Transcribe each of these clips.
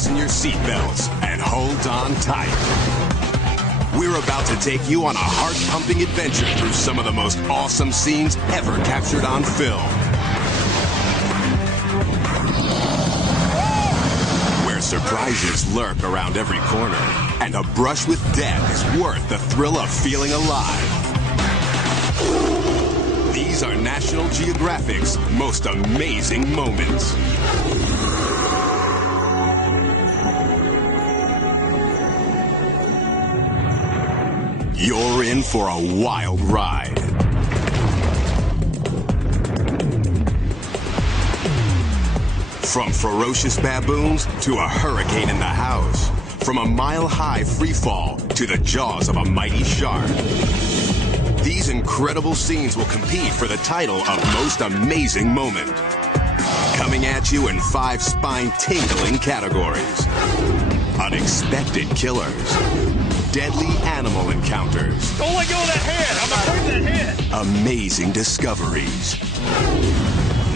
fasten your seatbelts and hold on tight. We're about to take you on a heart-pumping adventure through some of the most awesome scenes ever captured on film. Where surprises lurk around every corner, and a brush with death is worth the thrill of feeling alive. These are National Geographic's most amazing moments. You're in for a wild ride. From ferocious baboons to a hurricane in the house. From a mile-high free fall to the jaws of a mighty shark. These incredible scenes will compete for the title of Most Amazing Moment. Coming at you in 5 spine-tingling categories. Unexpected killers. Deadly animal encounters. Don't let go of that head! I'm afraid of that head! Amazing discoveries.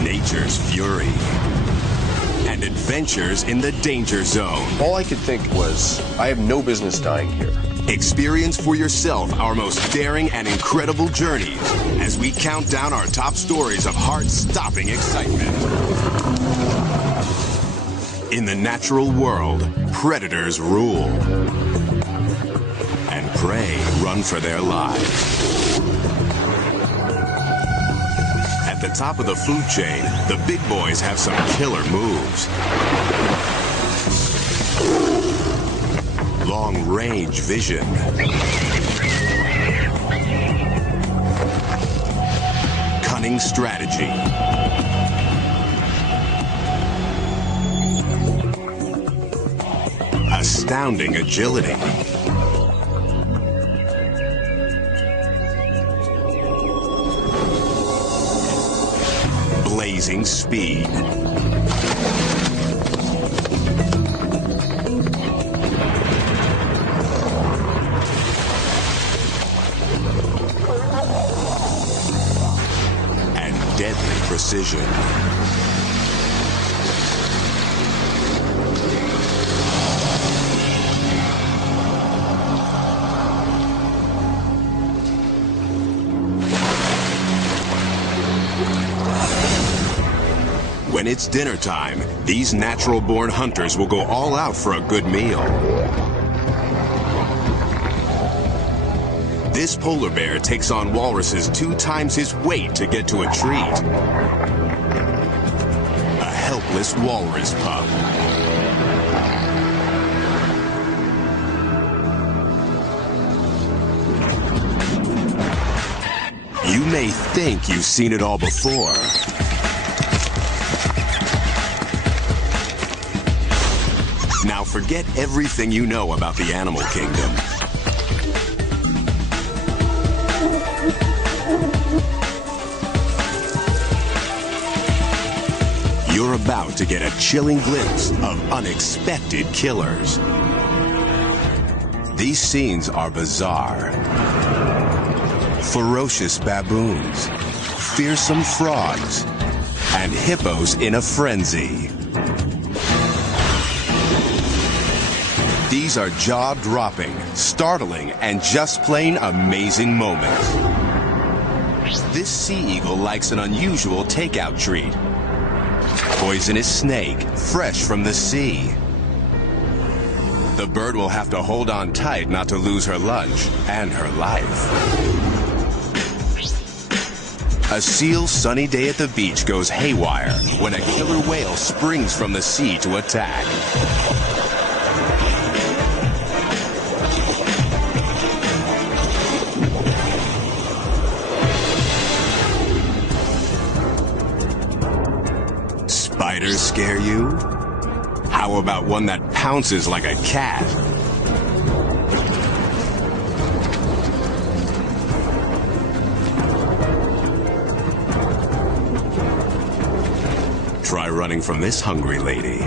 Nature's fury. And adventures in the danger zone. All I could think was, I have no business dying here. Experience for yourself our most daring and incredible journeys as we count down our top stories of heart-stopping excitement. In the natural world, predators rule. And prey run for their lives. At the top of the food chain, the big boys have some killer moves. Long-range vision. Cunning strategy. Astounding agility. Blazing speed. And deadly precision. When it's dinner time, these natural-born hunters will go all out for a good meal. This polar bear takes on walruses 2 times his weight to get to a treat. A helpless walrus pup. You may think you've seen it all before. Now forget everything you know about the animal kingdom. You're about to get a chilling glimpse of unexpected killers. These scenes are bizarre. Ferocious baboons, fearsome frogs, and hippos in a frenzy. These are jaw-dropping, startling, and just plain amazing moments. This sea eagle likes an unusual takeout treat. Poisonous snake, fresh from the sea. The bird will have to hold on tight not to lose her lunch and her life. A seal's sunny day at the beach goes haywire when a killer whale springs from the sea to attack. Spiders scare you? How about one that pounces like a cat? Try running from this hungry lady.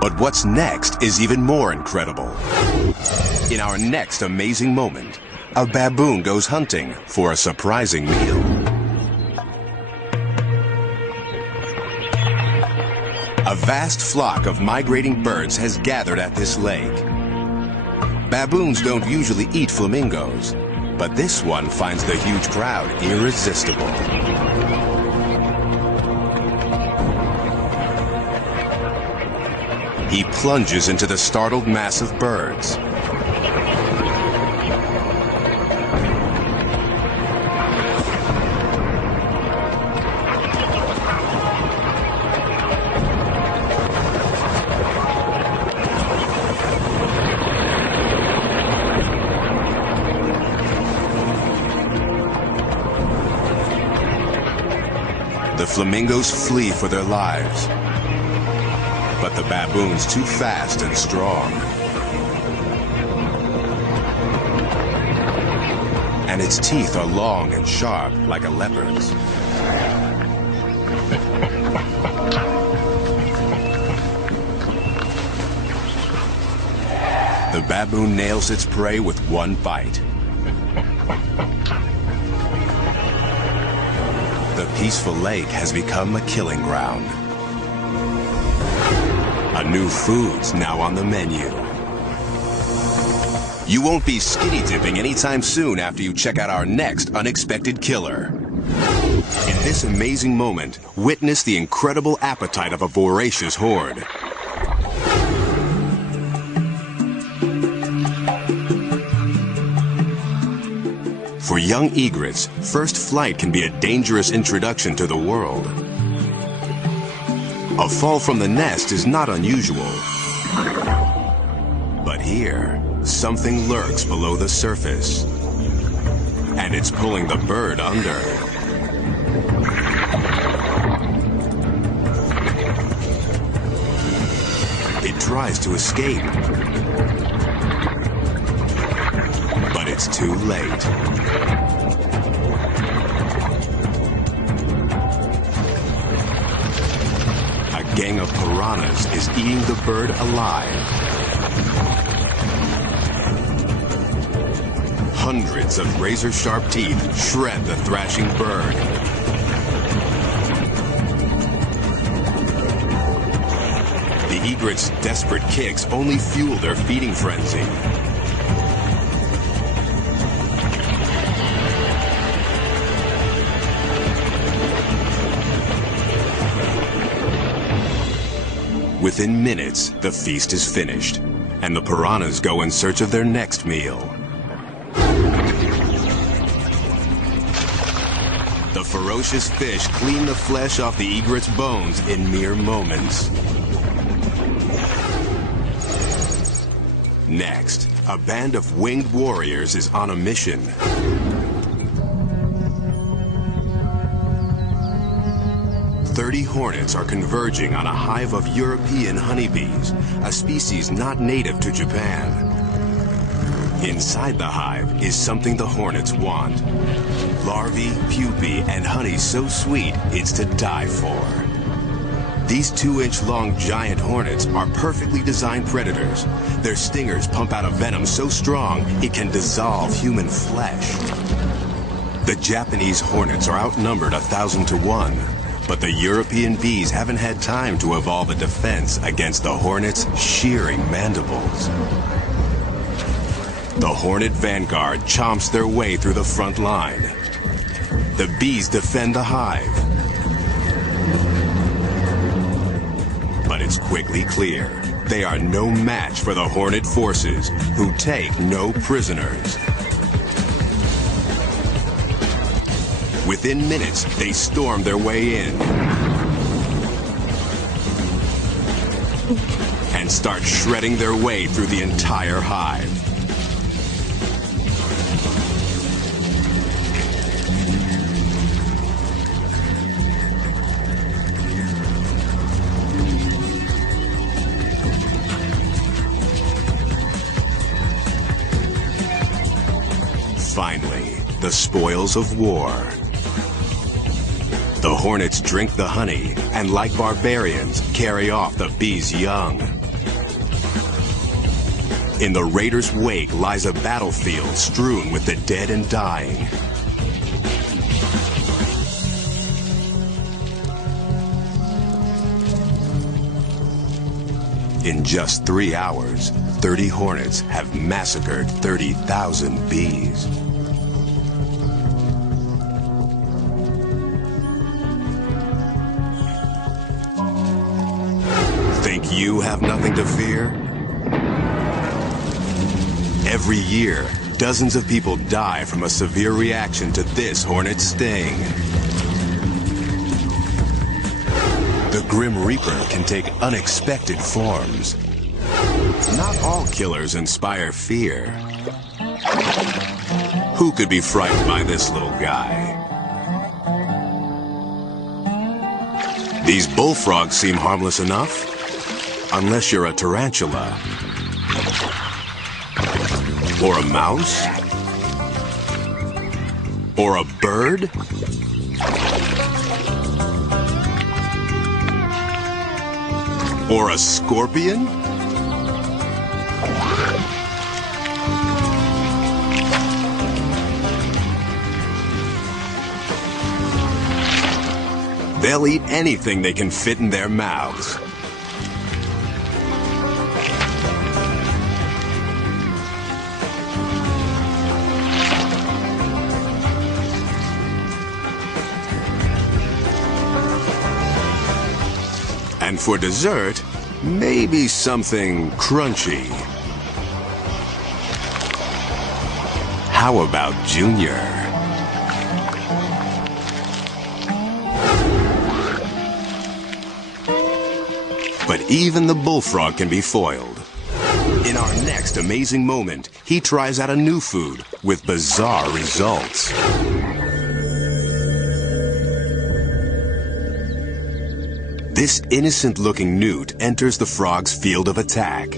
But what's next is even more incredible. In our next amazing moment, a baboon goes hunting for a surprising meal. A vast flock of migrating birds has gathered at this lake. Baboons don't usually eat flamingos, but this one finds the huge crowd irresistible. He plunges into the startled mass of birds. The flamingos flee for their lives, but the baboon's too fast and strong. And its teeth are long and sharp like a leopard's. The baboon nails its prey with one bite. The peaceful lake has become a killing ground. A new food's now on the menu. You won't be skinny dipping anytime soon after you check out our next unexpected killer. In this amazing moment, witness the incredible appetite of a voracious horde. For young egrets, first flight can be a dangerous introduction to the world. A fall from the nest is not unusual. But here, something lurks below the surface. And it's pulling the bird under. It tries to escape. But it's too late. A gang of piranhas is eating the bird alive. Hundreds of razor-sharp teeth shred the thrashing bird. The egret's desperate kicks only fuel their feeding frenzy. Within minutes, the feast is finished, and the piranhas go in search of their next meal. The ferocious fish clean the flesh off the egret's bones in mere moments. Next, a band of winged warriors is on a mission. "30 hornets are converging on a hive of European honeybees, a species not native to Japan. Inside the hive is something the hornets want. Larvae, pupae, and honey so sweet it's to die for. These 2-inch-long giant hornets are perfectly designed predators. Their stingers pump out a venom so strong it can dissolve human flesh. The Japanese hornets are outnumbered 1,000 to 1. But the European bees haven't had time to evolve a defense against the hornets' shearing mandibles. The hornet vanguard chomps their way through the front line. The bees defend the hive. But it's quickly clear they are no match for the hornet forces, who take no prisoners. Within minutes, they storm their way in and start shredding their way through the entire hive. Finally, the spoils of war. The hornets drink the honey and, like barbarians, carry off the bees' young. In the raiders' wake lies a battlefield strewn with the dead and dying. In just 3 hours, 30 hornets have massacred 30,000 bees. Think you have nothing to fear? Every year, dozens of people die from a severe reaction to this hornet sting. The Grim Reaper can take unexpected forms. Not all killers inspire fear. Who could be frightened by this little guy? These bullfrogs seem harmless enough, unless you're a tarantula. Or a mouse? Or a bird? Or a scorpion? They'll eat anything they can fit in their mouths. And for dessert, maybe something crunchy. How about Junior? But even the bullfrog can be foiled. In our next amazing moment, he tries out a new food with bizarre results. This innocent-looking newt enters the frog's field of attack.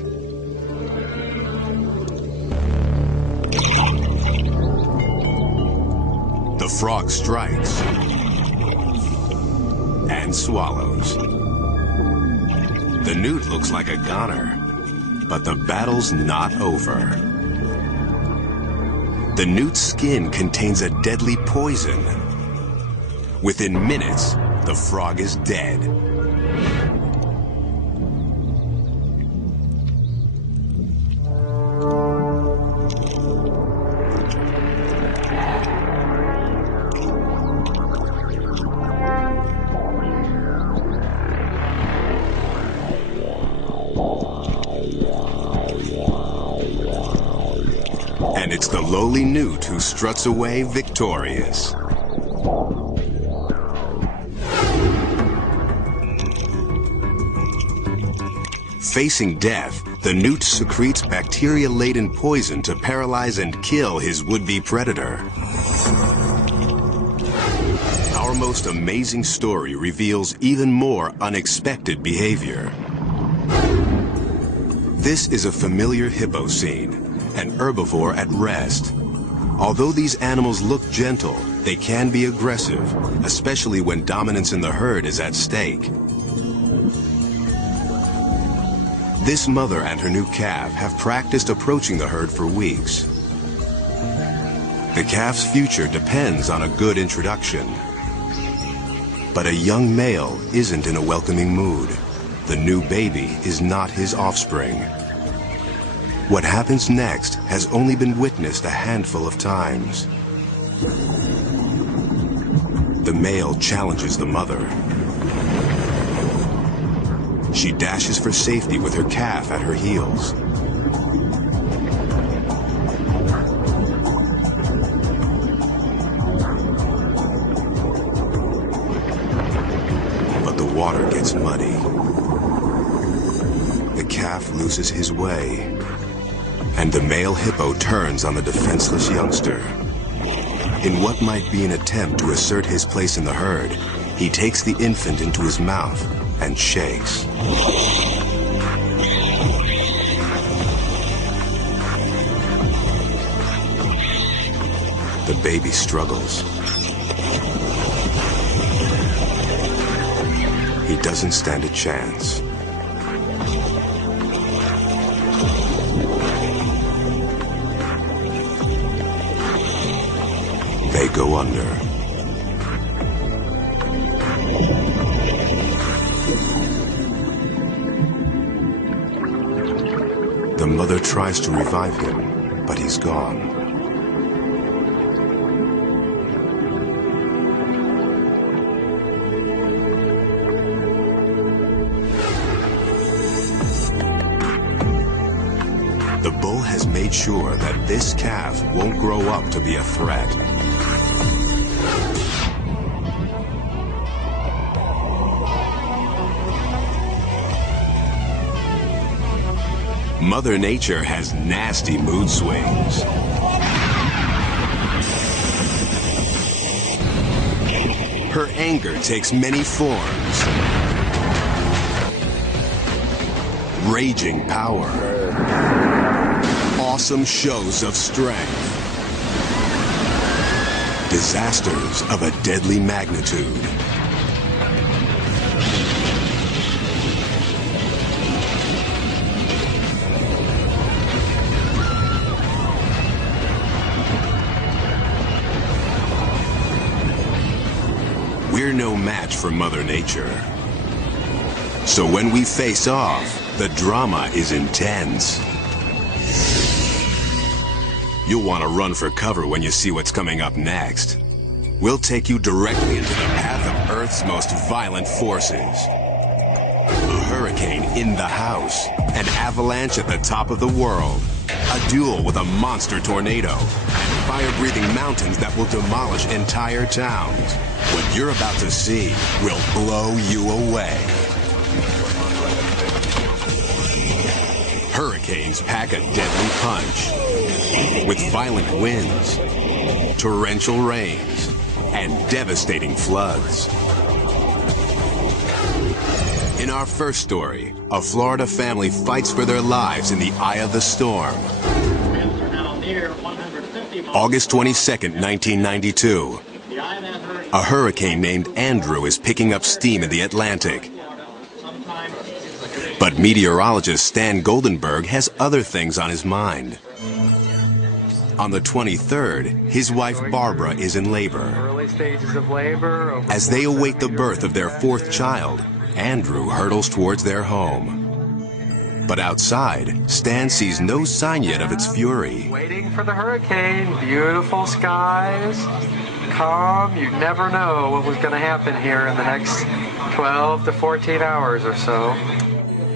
The frog strikes and swallows. The newt looks like a goner, but the battle's not over. The newt's skin contains a deadly poison. Within minutes, the frog is dead. And it's the lowly newt who struts away victorious. Facing death, the newt secretes bacteria-laden poison to paralyze and kill his would-be predator. Our most amazing story reveals even more unexpected behavior. This is a familiar hippo scene, an herbivore at rest. Although these animals look gentle, they can be aggressive, especially when dominance in the herd is at stake. This mother and her new calf have practiced approaching the herd for weeks. The calf's future depends on a good introduction. But a young male isn't in a welcoming mood. The new baby is not his offspring. What happens next has only been witnessed a handful of times. The male challenges the mother. She dashes for safety with her calf at her heels. But the water gets muddy. The calf loses his way, and the male hippo turns on the defenseless youngster. In what might be an attempt to assert his place in the herd, he takes the infant into his mouth and shakes. The baby struggles. He doesn't stand a chance. They go under. The mother tries to revive him, but he's gone. The bull has made sure that this calf won't grow up to be a threat. Mother Nature has nasty mood swings. Her anger takes many forms. Raging power. Awesome shows of strength. Disasters of a deadly magnitude. We're no match for Mother Nature. So when we face off, the drama is intense. You'll want to run for cover when you see what's coming up next. We'll take you directly into the path of Earth's most violent forces. A hurricane in the house, an avalanche at the top of the world, a duel with a monster tornado, and fire-breathing mountains that will demolish entire towns. What you're about to see will blow you away. Hurricanes pack a deadly punch with violent winds, torrential rains, and devastating floods. In our first story, a Florida family fights for their lives in the eye of the storm. August 22nd, 1992. A hurricane named Andrew is picking up steam in the Atlantic. But meteorologist Stan Goldenberg has other things on his mind. On the 23rd, his wife Barbara is in labor. Early stages of labor. As they await the birth of their fourth child, Andrew hurtles towards their home. But outside, Stan sees no sign yet of its fury. Waiting for the hurricane. Beautiful skies. Calm. You never know what was going to happen here in the next 12 to 14 hours or so.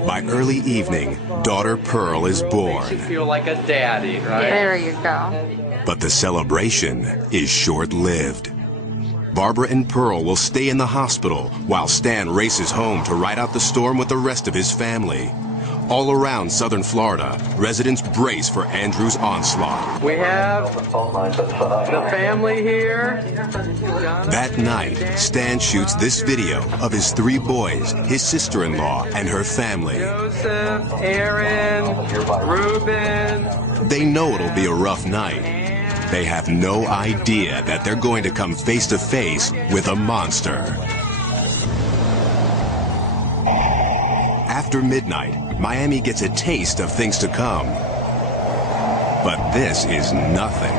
By early evening, daughter Pearl is born. Makes you feel like a daddy, right? There you go. But the celebration is short-lived. Barbara and Pearl will stay in the hospital while Stan races home to ride out the storm with the rest of his family. All around southern Florida, residents brace for Andrew's onslaught. We have the family here. That night, Stan shoots this video of his three boys, his sister-in-law, and her family. Joseph, Aaron, Reuben. They know it'll be a rough night. They have no idea that they're going to come face to face with a monster. After midnight, Miami gets a taste of things to come. But this is nothing.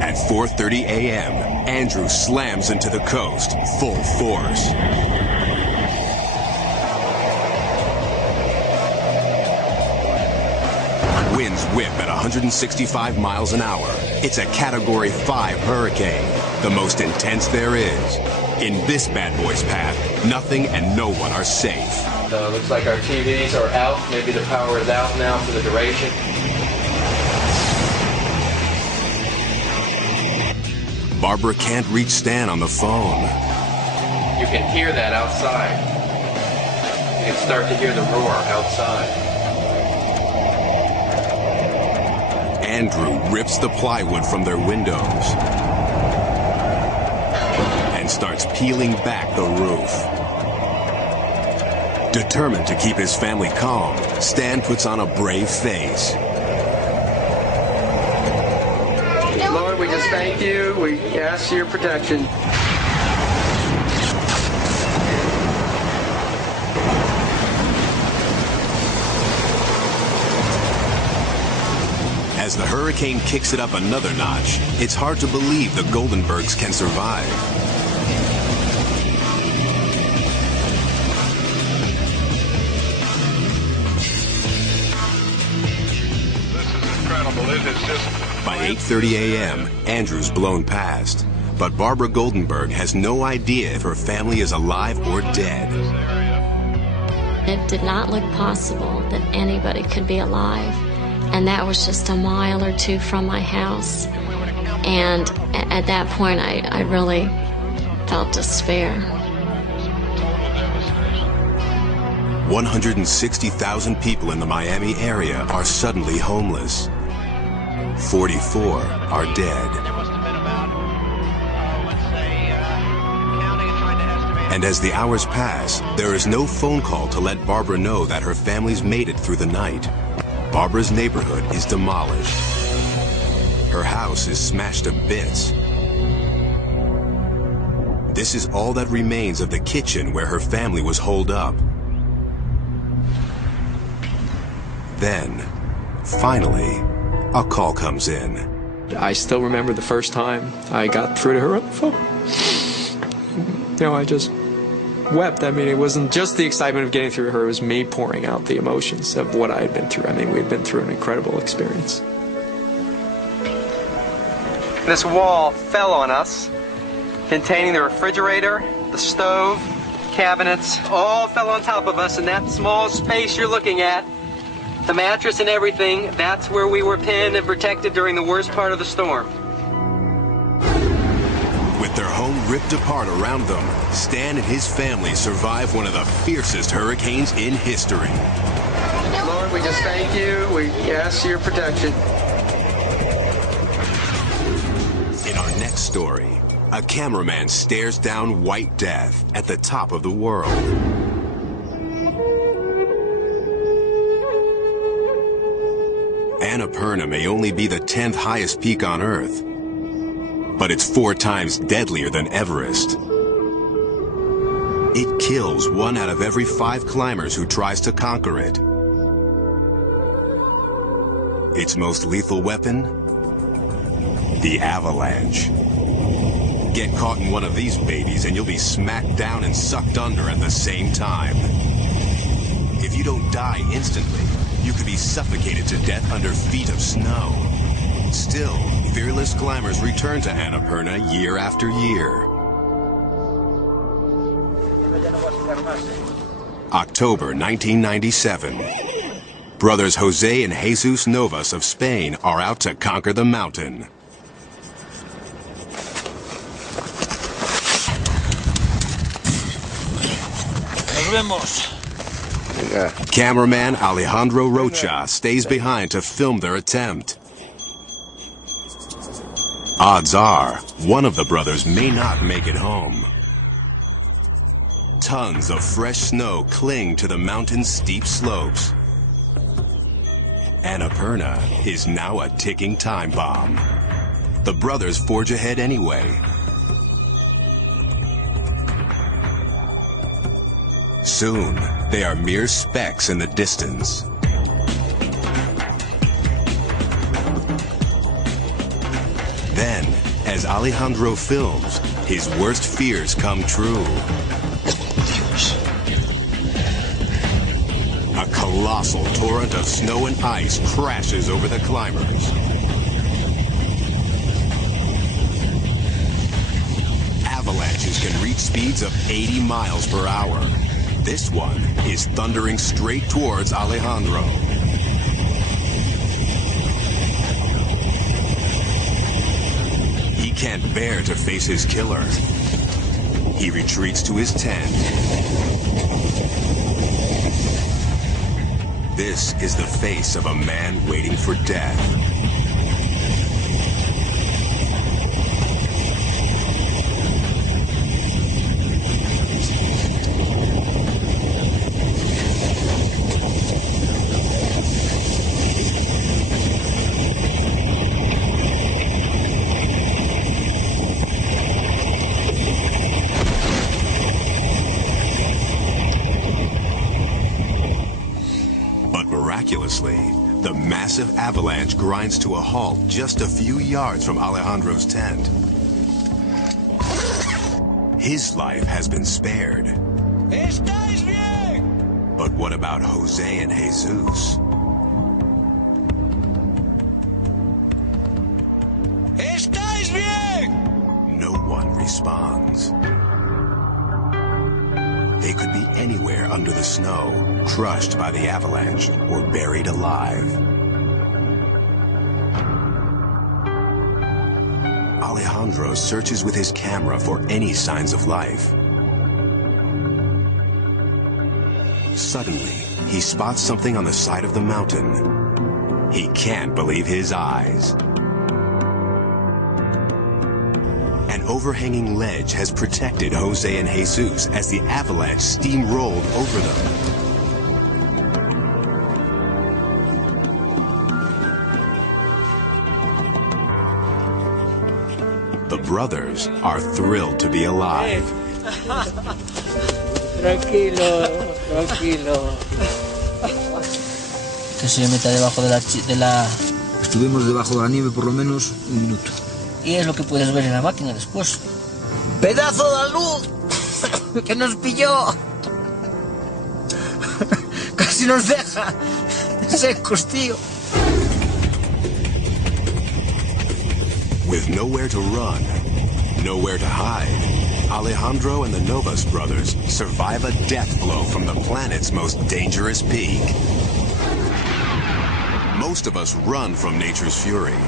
At 4:30 a.m., Andrew slams into the coast, full force. Winds whip at 165 miles an hour. It's a Category 5 hurricane, the most intense there is. In this bad boy's path, nothing and no one are safe. Looks like our TVs are out. Maybe the power is out now for the duration. Barbara can't reach Stan on the phone. You can hear that outside. You can start to hear the roar outside. Andrew rips the plywood from their windows and starts peeling back the roof. Determined to keep his family calm, Stan puts on a brave face. Lord, we just thank you. We ask for your protection. As the hurricane kicks it up another notch, it's hard to believe the Goldenbergs can survive. it's just... By 8:30 a.m., Andrew's blown past. But Barbara Goldenberg has no idea if her family is alive or dead. It did not look possible that anybody could be alive. And that was just a mile or two from my house. And at that point, I really felt despair. 160,000 people in the Miami area are suddenly homeless. 44 are dead. And as the hours pass, there is no phone call to let Barbara know that her family's made it through the night. Barbara's neighborhood is demolished. Her house is smashed to bits. This is all that remains of the kitchen where her family was holed up. Then, finally, a call comes in. I still remember the first time I got through to her on the phone. You know, I just wept. I mean, it wasn't just the excitement of getting through to her, it was me pouring out the emotions of what I had been through. I mean, we'd been through an incredible experience. This wall fell on us, containing the refrigerator, the stove, cabinets, all fell on top of us in that small space you're looking at. The mattress and everything, that's where we were pinned and protected during the worst part of the storm. With their home ripped apart around them, Stan and his family survived one of the fiercest hurricanes in history. Lord, we just thank you. We ask your protection. In our next story, a cameraman stares down white death at the top of the world. Annapurna may only be the 10th highest peak on Earth, but it's 4 times deadlier than Everest. It kills 1 out of every 5 climbers who tries to conquer it. Its most lethal weapon? The avalanche. Get caught in one of these babies and you'll be smacked down and sucked under at the same time. If you don't die instantly, you could be suffocated to death under feet of snow. Still, fearless climbers return to Annapurna year after year. October 1997. Brothers Jose and Jesus Novas of Spain are out to conquer the mountain. Nos vemos. Cameraman Alejandro Rocha stays behind to film their attempt. Odds are, one of the brothers may not make it home. Tons of fresh snow cling to the mountain's steep slopes. Annapurna is now a ticking time bomb. The brothers forge ahead anyway. Soon, they are mere specks in the distance. Then, as Alejandro films, his worst fears come true. A colossal torrent of snow and ice crashes over the climbers. Avalanches can reach speeds of 80 miles per hour. This one is thundering straight towards Alejandro. He can't bear to face his killer. He retreats to his tent. This is the face of a man waiting for death. Miraculously, the massive avalanche grinds to a halt just a few yards from Alejandro's tent. His life has been spared. ¿Estáis bien? But what about Jose and Jesus? responds. They could be anywhere under the snow, crushed by the avalanche, or buried alive. Alejandro searches with his camera for any signs of life. Suddenly, he spots something on the side of the mountain. He can't believe his eyes. An overhanging ledge has protected Jose and Jesus as the avalanche steamrolled over them. The brothers are thrilled to be alive. Tranquilo, tranquilo. Que se meta debajo de la... Estuvimos debajo de la nieve por lo menos un minuto. Y es lo que puedes ver en la máquina después. ¡Pedazo de luz! ¡Que nos pilló! ¡Casi nos deja secos, tío! With nowhere to run, nowhere to hide, Alejandro and the Novas brothers survive a death blow from the planet's most dangerous peak. Most of us run from nature's fury.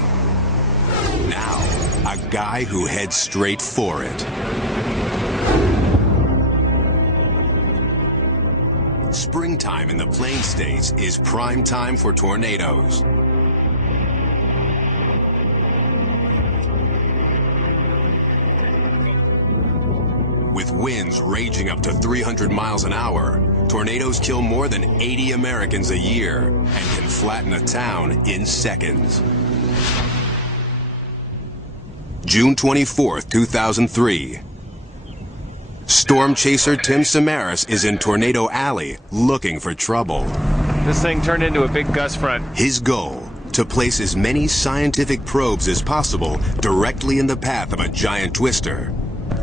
Now, a guy who heads straight for it. Springtime in the Plain States is prime time for tornadoes. With winds raging up to 300 miles an hour, tornadoes kill more than 80 Americans a year and can flatten a town in seconds. June 24th, 2003. Storm chaser Tim Samaras is in Tornado Alley looking for trouble. This thing turned into a big gust front. His goal, to place as many scientific probes as possible directly in the path of a giant twister.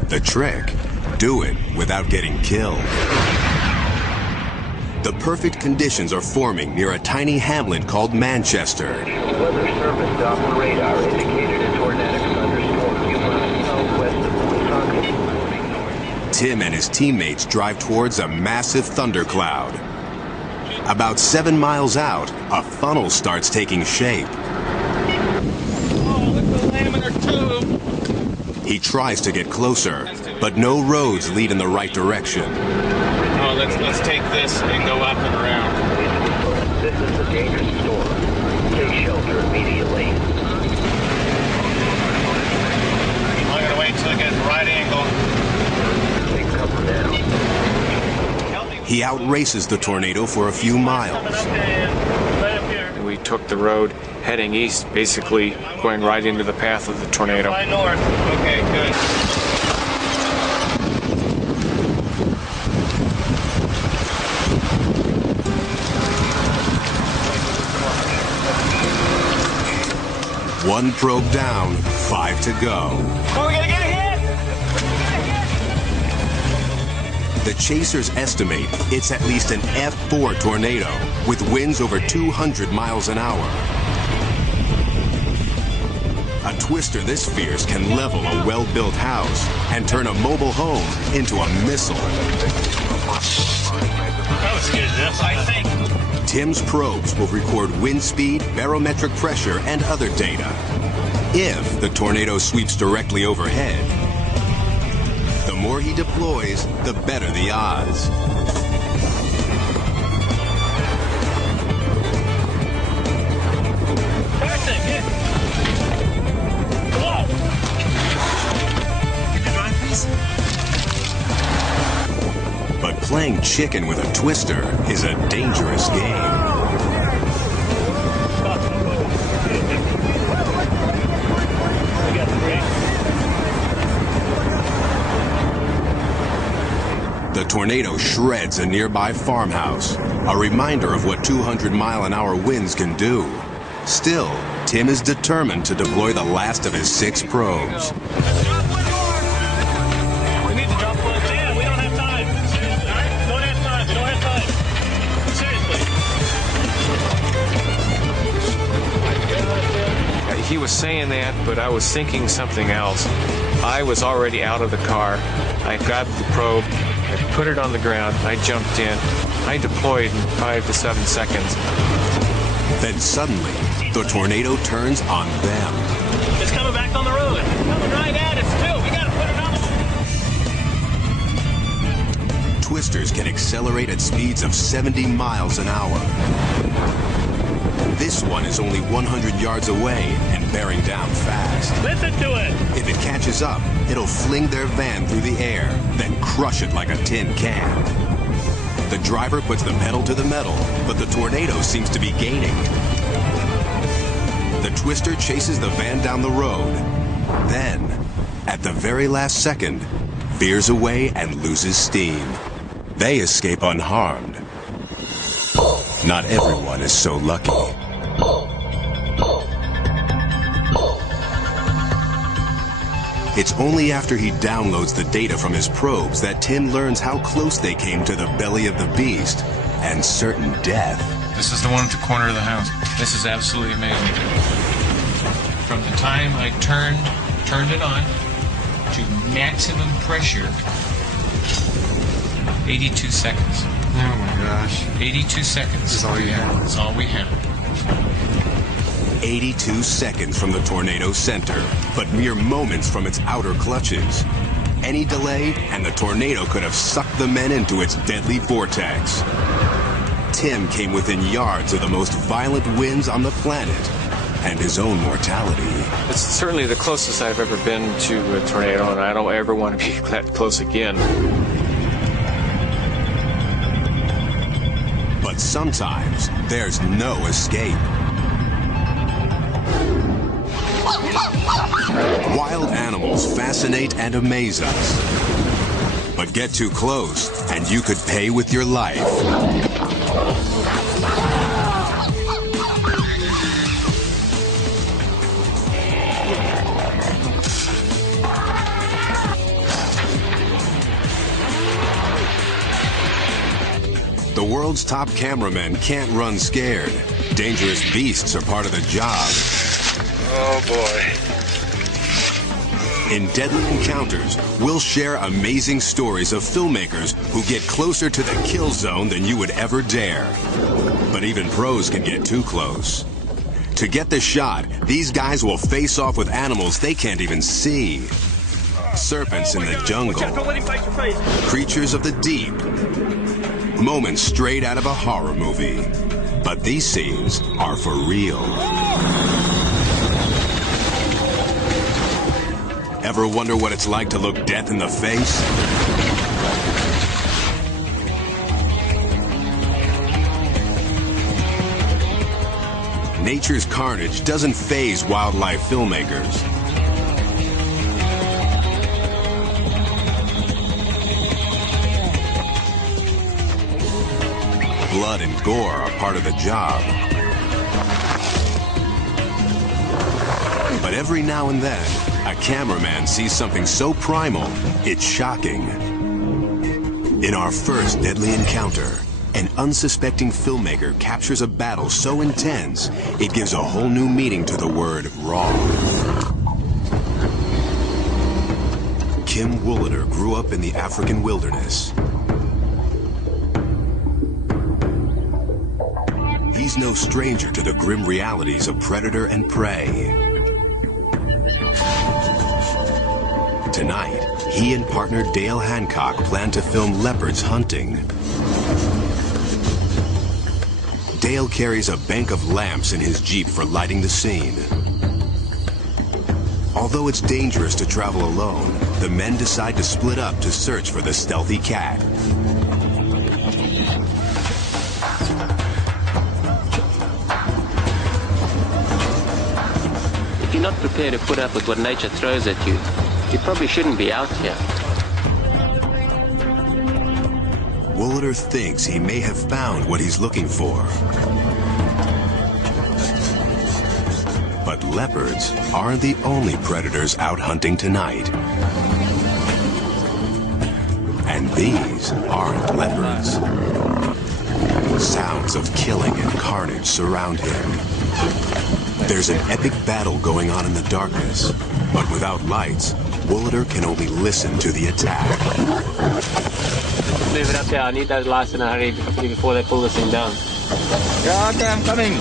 The trick, do it without getting killed. The perfect conditions are forming near a tiny hamlet called Manchester. Weather service Doppler radar indicated a tornadic thunderstorm southwest of Wisconsin. Tim and his teammates drive towards a massive thundercloud. About 7 miles out, a funnel starts taking shape. Oh, look at the laminar tube. He tries to get closer, but no roads lead in the right direction. Oh, let's take this and go up and around. This is a dangerous storm. Take shelter immediately. I'm gonna wait until it gets right angle. Take cover now. He outraces the tornado for a few miles. We took the road heading east, basically going right into the path of the tornado. Right north. Okay, good. One probe down, 5 to go. Oh, we're gonna get a hit! The chasers estimate it's at least an F4 tornado with winds over 200 miles an hour. A twister this fierce can level a well-built house and turn a mobile home into a missile. That was good enough, I think. Tim's probes will record wind speed, barometric pressure, and other data. If the tornado sweeps directly overhead, the more he deploys, the better the odds. But playing chicken with a twister is a dangerous game. The tornado shreds a nearby farmhouse, a reminder of what 200-mile-an-hour winds can do. Still, Tim is determined to deploy the last of his 6 probes. We need to drop one. Yeah, we don't have time. Seriously. All right? Don't have time. We don't have time. Seriously. He was saying that, but I was thinking something else. I was already out of the car. I grabbed the probe, I put it on the ground, I jumped in. I deployed in 5 to 7 seconds. Then suddenly, the tornado turns on them. It's coming back on the road. It's coming right at us, too. We gotta put it on. Twisters can accelerate at speeds of 70 miles an hour. This one is only 100 yards away and bearing down fast. Listen to it. If it catches up, it'll fling their van through the air, then crush it like a tin can. The driver puts the pedal to the metal, but the tornado seems to be gaining. The Twister chases the van down the road. Then, at the very last second, veers away and loses steam. They escape unharmed. Not everyone is so lucky. It's only after he downloads the data from his probes that Tim learns how close they came to the belly of the beast and certain death. This is the one at the corner of the house. This is absolutely amazing. From the time I turned it on to maximum pressure, 82 seconds. Oh my gosh. 82 seconds. This is all you have. That's all we have. 82 seconds from the tornado's center, but mere moments from its outer clutches. Any delay, and the tornado could have sucked the men into its deadly vortex. Tim came within yards of the most violent winds on the planet and his own mortality. It's certainly the closest I've ever been to a tornado, and I don't ever want to be that close again. But sometimes there's no escape. Wild animals fascinate and amaze us. But get too close, and you could pay with your life. The world's top cameramen can't run scared. Dangerous beasts are part of the job. Oh, boy. In Deadly Encounters, we'll share amazing stories of filmmakers who get closer to the kill zone than you would ever dare. But even pros can get too close. To get the shot, these guys will face off with animals they can't even see. Serpents in the jungle. Don't let him bite your face. Creatures of the deep. Moments straight out of a horror movie. But these scenes are for real. Ever wonder what it's like to look death in the face? Nature's carnage doesn't faze wildlife filmmakers. Blood and gore are part of the job. But every now and then, a cameraman sees something so primal, it's shocking. In our first Deadly Encounter, an unsuspecting filmmaker captures a battle so intense, it gives a whole new meaning to the word raw. Kim Wooliter grew up in the African wilderness. He's no stranger to the grim realities of predator and prey. Tonight, he and partner Dale Hancock plan to film leopards hunting. Dale carries a bank of lamps in his Jeep for lighting the scene. Although it's dangerous to travel alone, the men decide to split up to search for the stealthy cat. If you're not prepared to put up with what nature throws at you, you probably shouldn't be out here. Wooliter thinks he may have found what he's looking for. But leopards aren't the only predators out hunting tonight. And these aren't leopards. Sounds of killing and carnage surround him. There's an epic battle going on in the darkness. But without lights, Woolader can only listen to the attack. Move it up there. I need those lights in a hurry before they pull this thing down. Yeah, okay, I'm coming.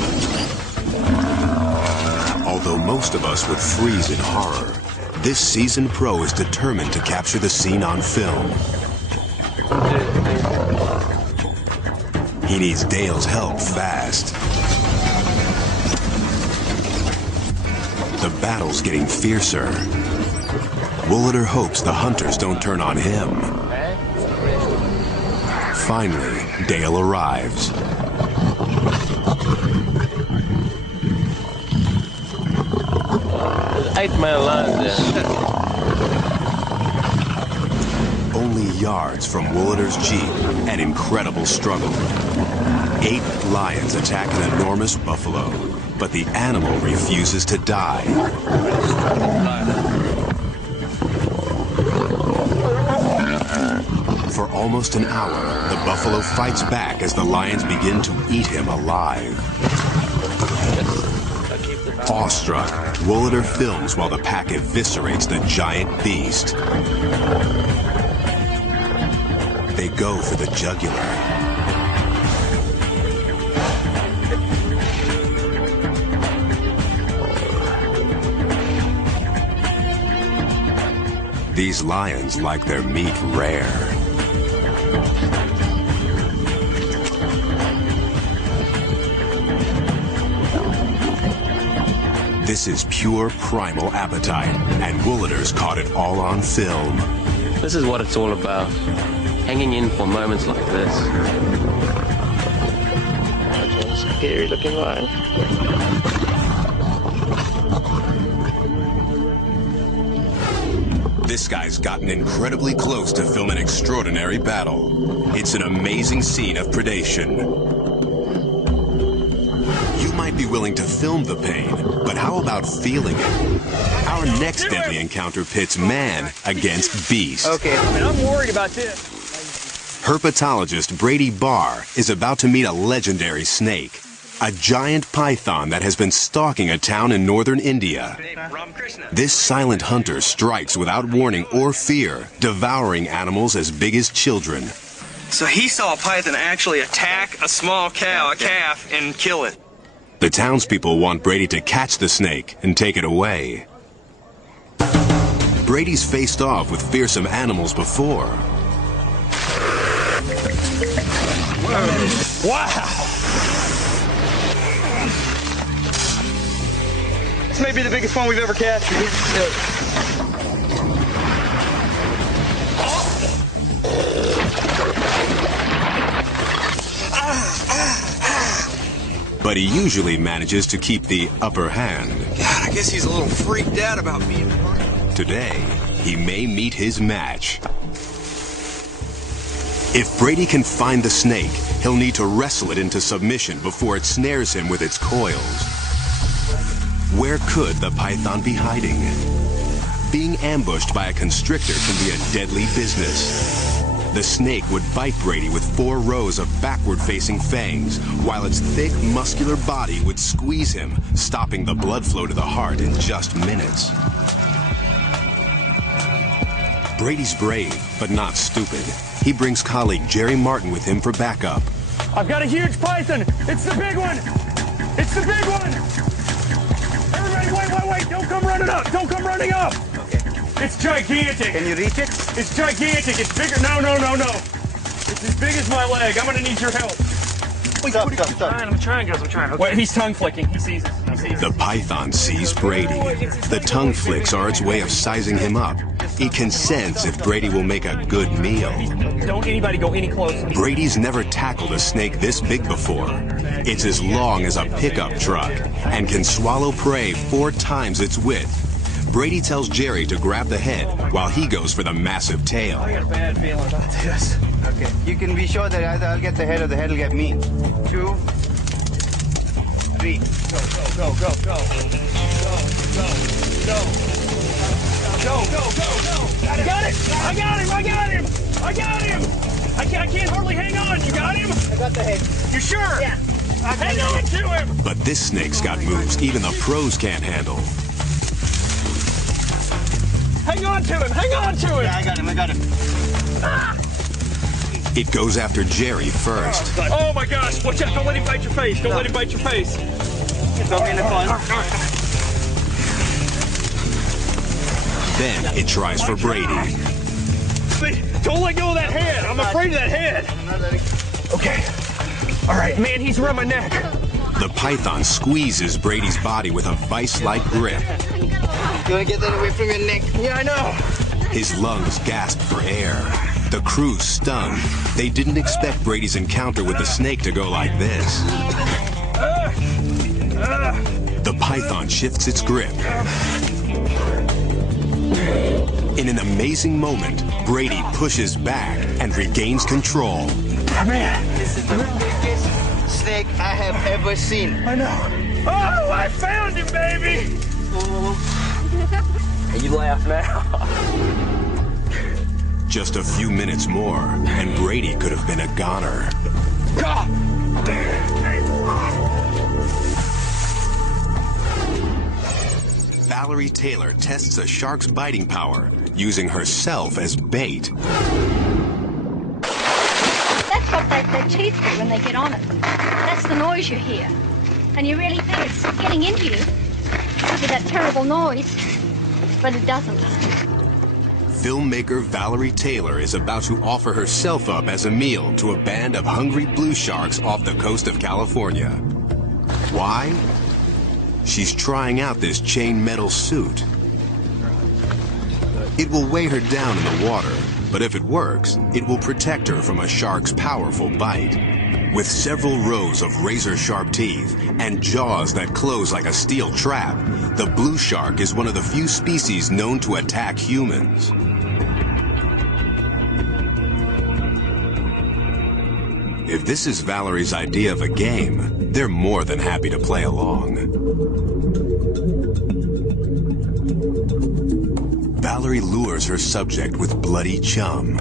Although most of us would freeze in horror, this seasoned pro is determined to capture the scene on film. He needs Dale's help fast. The battle's getting fiercer. Woolader hopes the hunters don't turn on him. Finally, Dale arrives. There's 8 male lions there. Only yards from Woolader's jeep, an incredible struggle. 8 lions attack an enormous buffalo, but the animal refuses to die. For almost an hour, the buffalo fights back as the lions begin to eat him alive. Awestruck, Woolader films while the pack eviscerates the giant beast. They go for the jugular. These lions like their meat rare. This is pure primal appetite, and Woolader's caught it all on film. This is what it's all about. Hanging in for moments like this. That's a scary looking lion. This guy's gotten incredibly close to film an extraordinary battle. It's an amazing scene of predation. You might be willing to film the pain, but how about feeling it? Our next deadly encounter pits man against beast. Okay, I'm worried about this. Herpetologist Brady Barr is about to meet a legendary snake, a giant python that has been stalking a town in northern India. This silent hunter strikes without warning or fear, devouring animals as big as children. So he saw a python actually attack a small cow, a calf, and kill it. The townspeople want Brady to catch the snake and take it away. Brady's faced off with fearsome animals before. Wow! This may be the biggest one we've ever captured. But he usually manages to keep the upper hand. God, I guess he's a little freaked out about being hunted. Today, he may meet his match. If Brady can find the snake, he'll need to wrestle it into submission before it snares him with its coils. Where could the python be hiding? Being ambushed by a constrictor can be a deadly business. The snake would bite Brady with 4 rows of backward-facing fangs, while its thick, muscular body would squeeze him, stopping the blood flow to the heart in just minutes. Brady's brave, but not stupid. He brings colleague Jerry Martin with him for backup. I've got a huge python! It's the big one! It's the big one! Everybody, wait! Don't come running up! Don't come running up! It's gigantic! Can you reach it? It's gigantic! It's bigger! No! It's as big as my leg. I'm gonna need your help. Stop. I'm trying, guys. Okay. Wait, he's tongue flicking. He sees us. The python sees Brady. The tongue flicks are its way of sizing him up. He can sense if Brady will make a good meal. Don't anybody go any closer. Brady's never tackled a snake this big before. It's as long as a pickup truck and can swallow prey 4 times its width. Brady tells Jerry to grab the head while he goes for the massive tail. I got a bad feeling about this. Okay, you can be sure that either I'll get the head or the head will get me. 2, 3. Go. I got him! I can't hardly hang on. You got him? I got the head. You sure? Yeah. Hang on to him! But this snake's got moves even the pros can't handle. Hang on to him! Hang on to him! Yeah, I got him. It goes after Jerry first. Oh my gosh! Watch out! Don't let him bite your face! Don't let him bite your face! Don't be in the fun. Then it tries for Brady. Don't let go of that head! I'm afraid of that head! Okay. All right, man, he's around my neck. The python squeezes Brady's body with a vice-like grip. You want to get that away from your neck? Yeah, I know. His lungs gasp for air. The crew's stunned. They didn't expect Brady's encounter with the snake to go like this. The python shifts its grip. In an amazing moment, Brady pushes back and regains control. Man, This is the biggest snake I have ever seen. I know. Oh, I found him, baby! You laugh now. Just a few minutes more, and Brady could have been a goner. Valerie Taylor tests a shark's biting power, using herself as bait. That's what their teeth do when they get on it. That's the noise you hear. And you really think it's getting into you because of that terrible noise, but it doesn't. Filmmaker Valerie Taylor is about to offer herself up as a meal to a band of hungry blue sharks off the coast of California. Why? She's trying out this chain metal suit. It will weigh her down in the water, but if it works, it will protect her from a shark's powerful bite. With several rows of razor-sharp teeth and jaws that close like a steel trap, the blue shark is one of the few species known to attack humans. If this is Valerie's idea of a game, they're more than happy to play along. Valerie lures her subject with bloody chum.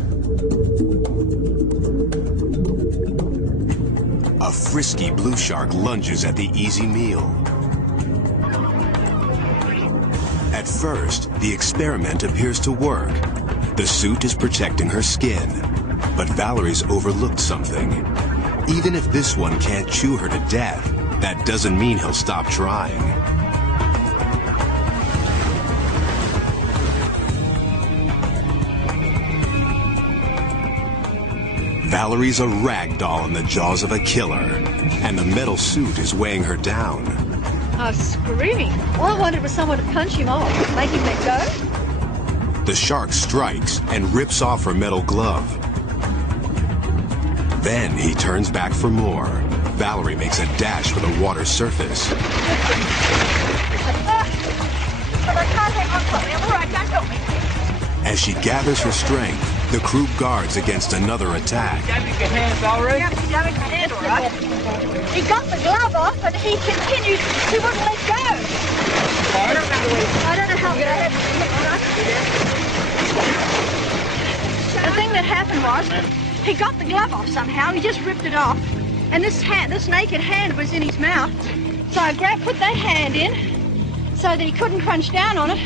A frisky blue shark lunges at the easy meal. At first, the experiment appears to work. The suit is protecting her skin. But Valerie's overlooked something. Even if this one can't chew her to death, that doesn't mean he'll stop trying. Valerie's a rag doll in the jaws of a killer, and the metal suit is weighing her down. I was screaming. All I wanted was someone to punch him off, make him let go. The shark strikes and rips off her metal glove. Then he turns back for more. Valerie makes a dash for the water's surface. But I can't hang on properly. I'm all right, don't help me. As she gathers her strength, the crew guards against another attack. Damage your hands already? Yeah, damage my hand, all right. He got the glove off, but he continued. He wouldn't let go. I don't know how that happened. The thing that happened was, he got the glove off somehow. He just ripped it off, and this naked hand was in his mouth. So I put that hand in, so that he couldn't crunch down on it.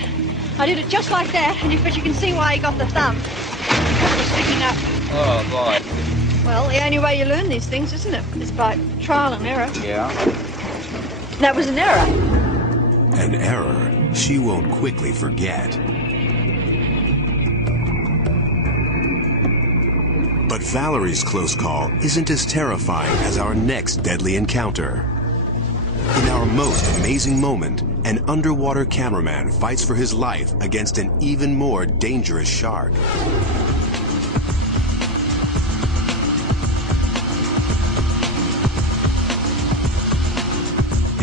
I did it just like that, but you can see why he got the thumb. It was sticking up. Oh, boy. Well, the only way you learn these things, isn't it? Is by trial and error. Yeah. That was an error. An error she won't quickly forget. But Valerie's close call isn't as terrifying as our next deadly encounter. In our most amazing moment, an underwater cameraman fights for his life against an even more dangerous shark.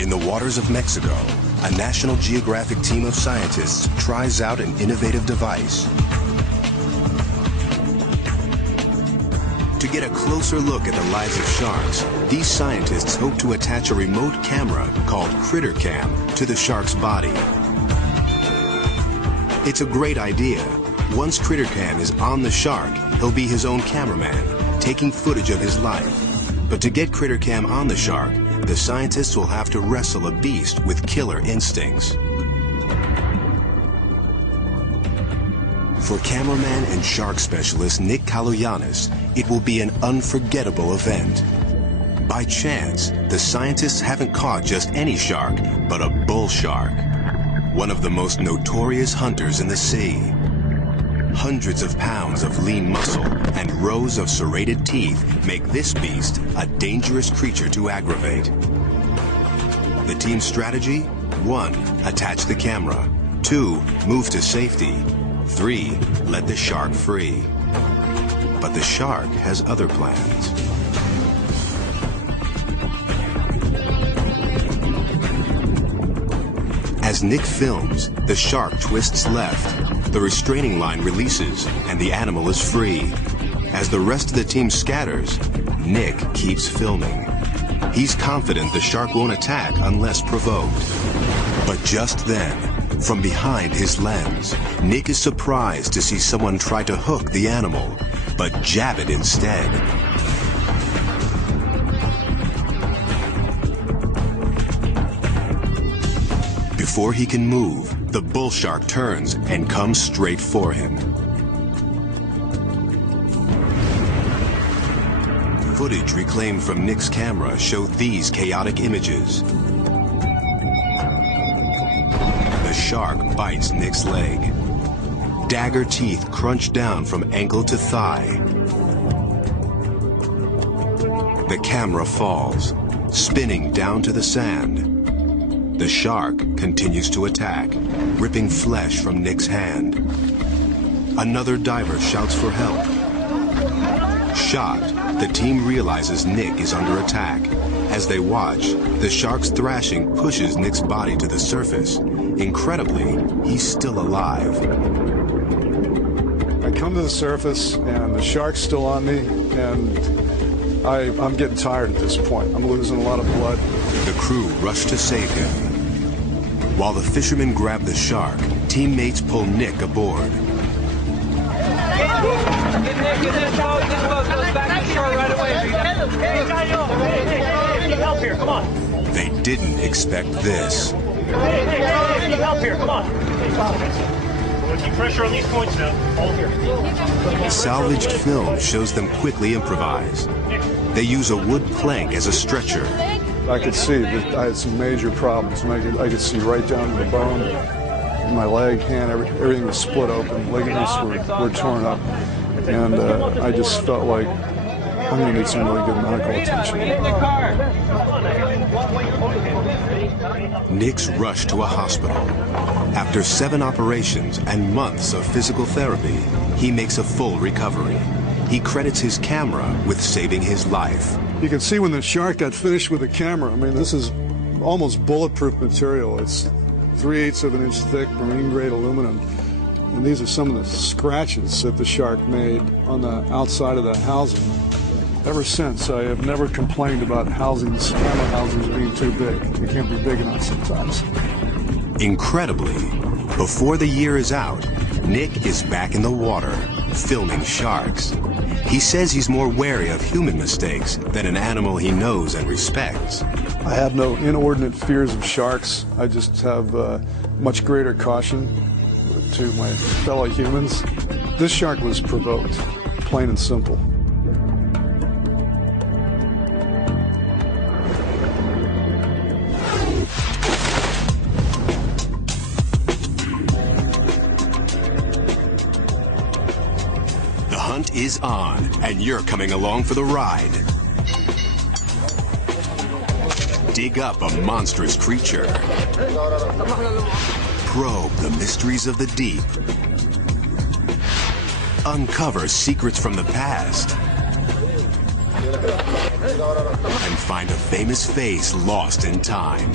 In the waters of Mexico, a National Geographic team of scientists tries out an innovative device. To get a closer look at the lives of sharks, these scientists hope to attach a remote camera called Critter Cam to the shark's body. It's a great idea. Once Critter Cam is on the shark, he'll be his own cameraman, taking footage of his life. But to get Critter Cam on the shark, the scientists will have to wrestle a beast with killer instincts. For cameraman and shark specialist Nick Kaloyanis, it will be an unforgettable event. By chance, the scientists haven't caught just any shark, but a bull shark, one of the most notorious hunters in the sea. Hundreds of pounds of lean muscle and rows of serrated teeth make this beast a dangerous creature to aggravate. The team's strategy? 1. Attach the camera. 2. Move to safety. 3. Let the shark free. But the shark has other plans. As Nick films, the shark twists left, the restraining line releases, and the animal is free. As the rest of the team scatters, Nick keeps filming. He's confident the shark won't attack unless provoked. But just then, from behind his lens, Nick is surprised to see someone try to hook the animal, but jab it instead. Before he can move, the bull shark turns and comes straight for him. Footage reclaimed from Nick's camera showed these chaotic images. The shark bites Nick's leg. Dagger teeth crunch down from ankle to thigh. The camera falls, spinning down to the sand. The shark continues to attack, ripping flesh from Nick's hand. Another diver shouts for help. Shocked, the team realizes Nick is under attack. As they watch, the shark's thrashing pushes Nick's body to the surface. Incredibly, he's still alive. I come to the surface, and the shark's still on me, and I'm getting tired at this point. I'm losing a lot of blood. The crew rush to save him. While the fishermen grab the shark, teammates pull Nick aboard. Help here, come on. They didn't expect this. Help here, come on. We'll keep pressure on these points now. All here. Salvaged film shows them quickly improvise. They use a wood plank as a stretcher. I could see that I had some major problems. And I could see right down to the bone. My leg, hand, everything was split open. Ligaments were torn up. And I just felt like I'm going to need some really good medical attention. Nick's rushed to a hospital. After 7 operations and months of physical therapy, he makes a full recovery. He credits his camera with saving his life. You can see when the shark got finished with the camera. I mean, this is almost bulletproof material. It's 3/8 of an inch thick, marine-grade aluminum. And these are some of the scratches that the shark made on the outside of the housing. Ever since, I have never complained about housings, camera housings being too big. They can't be big enough sometimes. Incredibly, before the year is out, Nick is back in the water, filming sharks. He says he's more wary of human mistakes than an animal he knows and respects. I have no inordinate fears of sharks. I just have much greater caution to my fellow humans. This shark was provoked, plain and simple. Is on, and you're coming along for the ride. Dig up a monstrous creature. Probe the mysteries of the deep. Uncover secrets from the past. And find a famous face lost in time.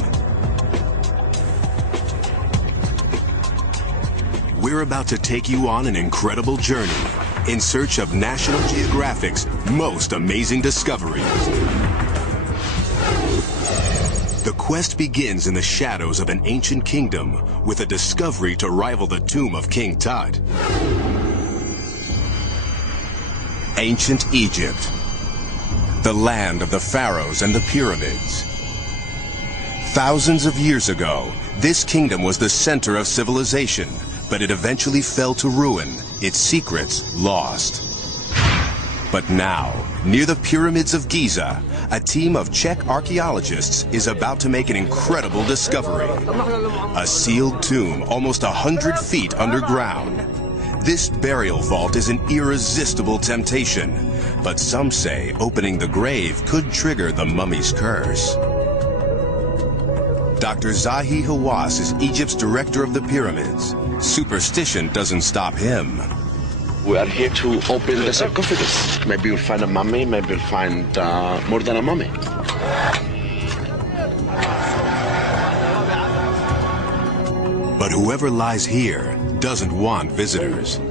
We're about to take you on an incredible journey in search of National Geographic's most amazing discoveries. The quest begins in the shadows of an ancient kingdom with a discovery to rival the tomb of King Tut. Ancient Egypt, the land of the pharaohs and the pyramids. Thousands of years ago, this kingdom was the center of civilization, but it eventually fell to ruin, its secrets lost. But now, near the pyramids of Giza, a team of Czech archaeologists is about to make an incredible discovery. A sealed tomb almost 100 feet underground. This burial vault is an irresistible temptation, but some say opening the grave could trigger the mummy's curse. Dr. Zahi Hawass is Egypt's director of the pyramids. Superstition doesn't stop him. We are here to open the sarcophagus. Maybe we'll find a mummy, maybe we'll find more than a mummy. But whoever lies here doesn't want visitors.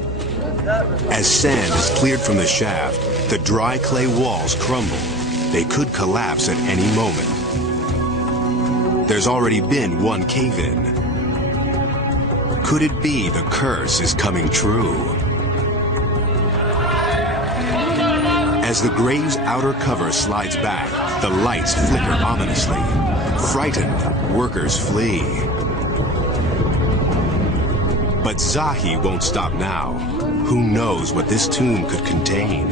As sand is cleared from the shaft, the dry clay walls crumble. They could collapse at any moment. There's already been one cave-in. Could it be the curse is coming true? As the grave's outer cover slides back, the lights flicker ominously. Frightened, workers flee. But Zahi won't stop now. Who knows what this tomb could contain?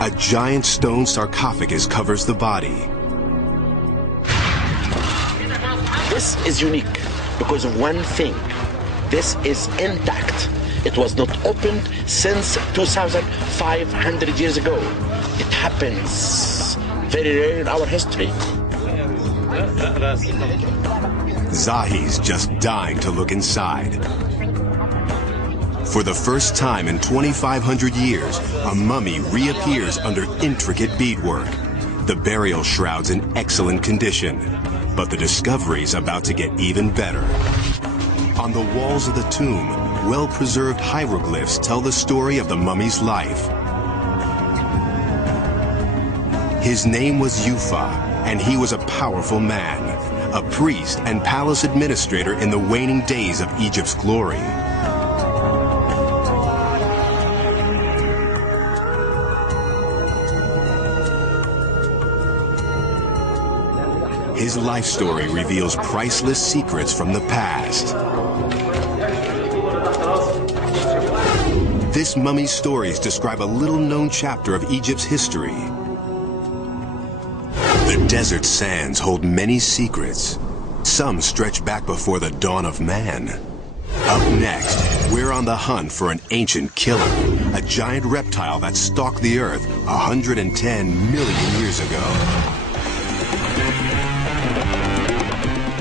A giant stone sarcophagus covers the body. This is unique because of one thing. This is intact. It was not opened since 2,500 years ago. It happens very rare in our history. Zahi's just dying to look inside. For the first time in 2,500 years, a mummy reappears under intricate beadwork. The burial shroud's in excellent condition, but the discovery's about to get even better. On the walls of the tomb, well-preserved hieroglyphs tell the story of the mummy's life. His name was Yufa, and he was a powerful man, a priest and palace administrator in the waning days of Egypt's glory. His life story reveals priceless secrets from the past. This mummy's stories describe a little-known chapter of Egypt's history. The desert sands hold many secrets. Some stretch back before the dawn of man. Up next, we're on the hunt for an ancient killer, a giant reptile that stalked the Earth 110 million years ago.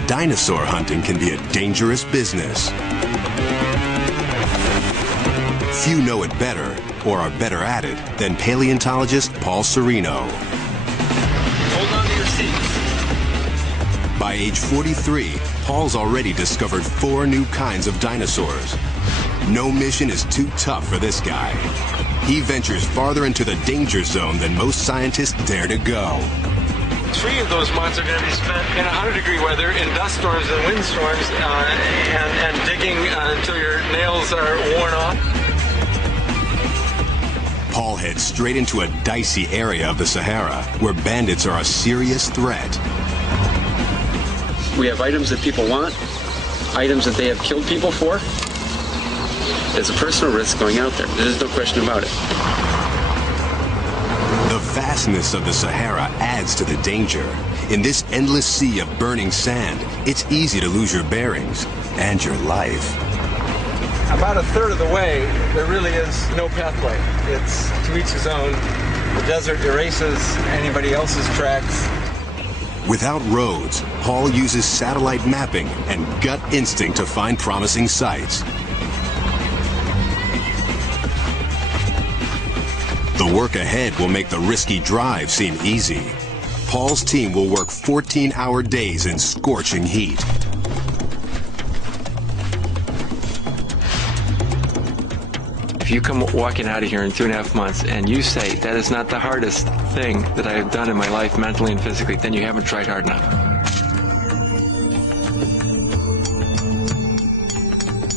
Dinosaur hunting can be a dangerous business. Few know it better, or are better at it, than paleontologist Paul Sereno. Hold on to your seats. By age 43, Paul's already discovered 4 new kinds of dinosaurs. No mission is too tough for this guy. He ventures farther into the danger zone than most scientists dare to go. 3 of those months are going to be spent in 100-degree weather, in dust storms and windstorms, and digging until your nails are worn off. Paul heads straight into a dicey area of the Sahara, where bandits are a serious threat. We have items that people want, items that they have killed people for. There's a personal risk going out there. There's no question about it. The vastness of the Sahara adds to the danger. In this endless sea of burning sand, it's easy to lose your bearings and your life. About a third of the way, there really is no pathway. It's to each his own. The desert erases anybody else's tracks. Without roads, Paul uses satellite mapping and gut instinct to find promising sites. The work ahead will make the risky drive seem easy. Paul's team will work 14-hour days in scorching heat. If you come walking out of here in 2.5 months and you say that is not the hardest thing that I have done in my life mentally and physically, then you haven't tried hard enough.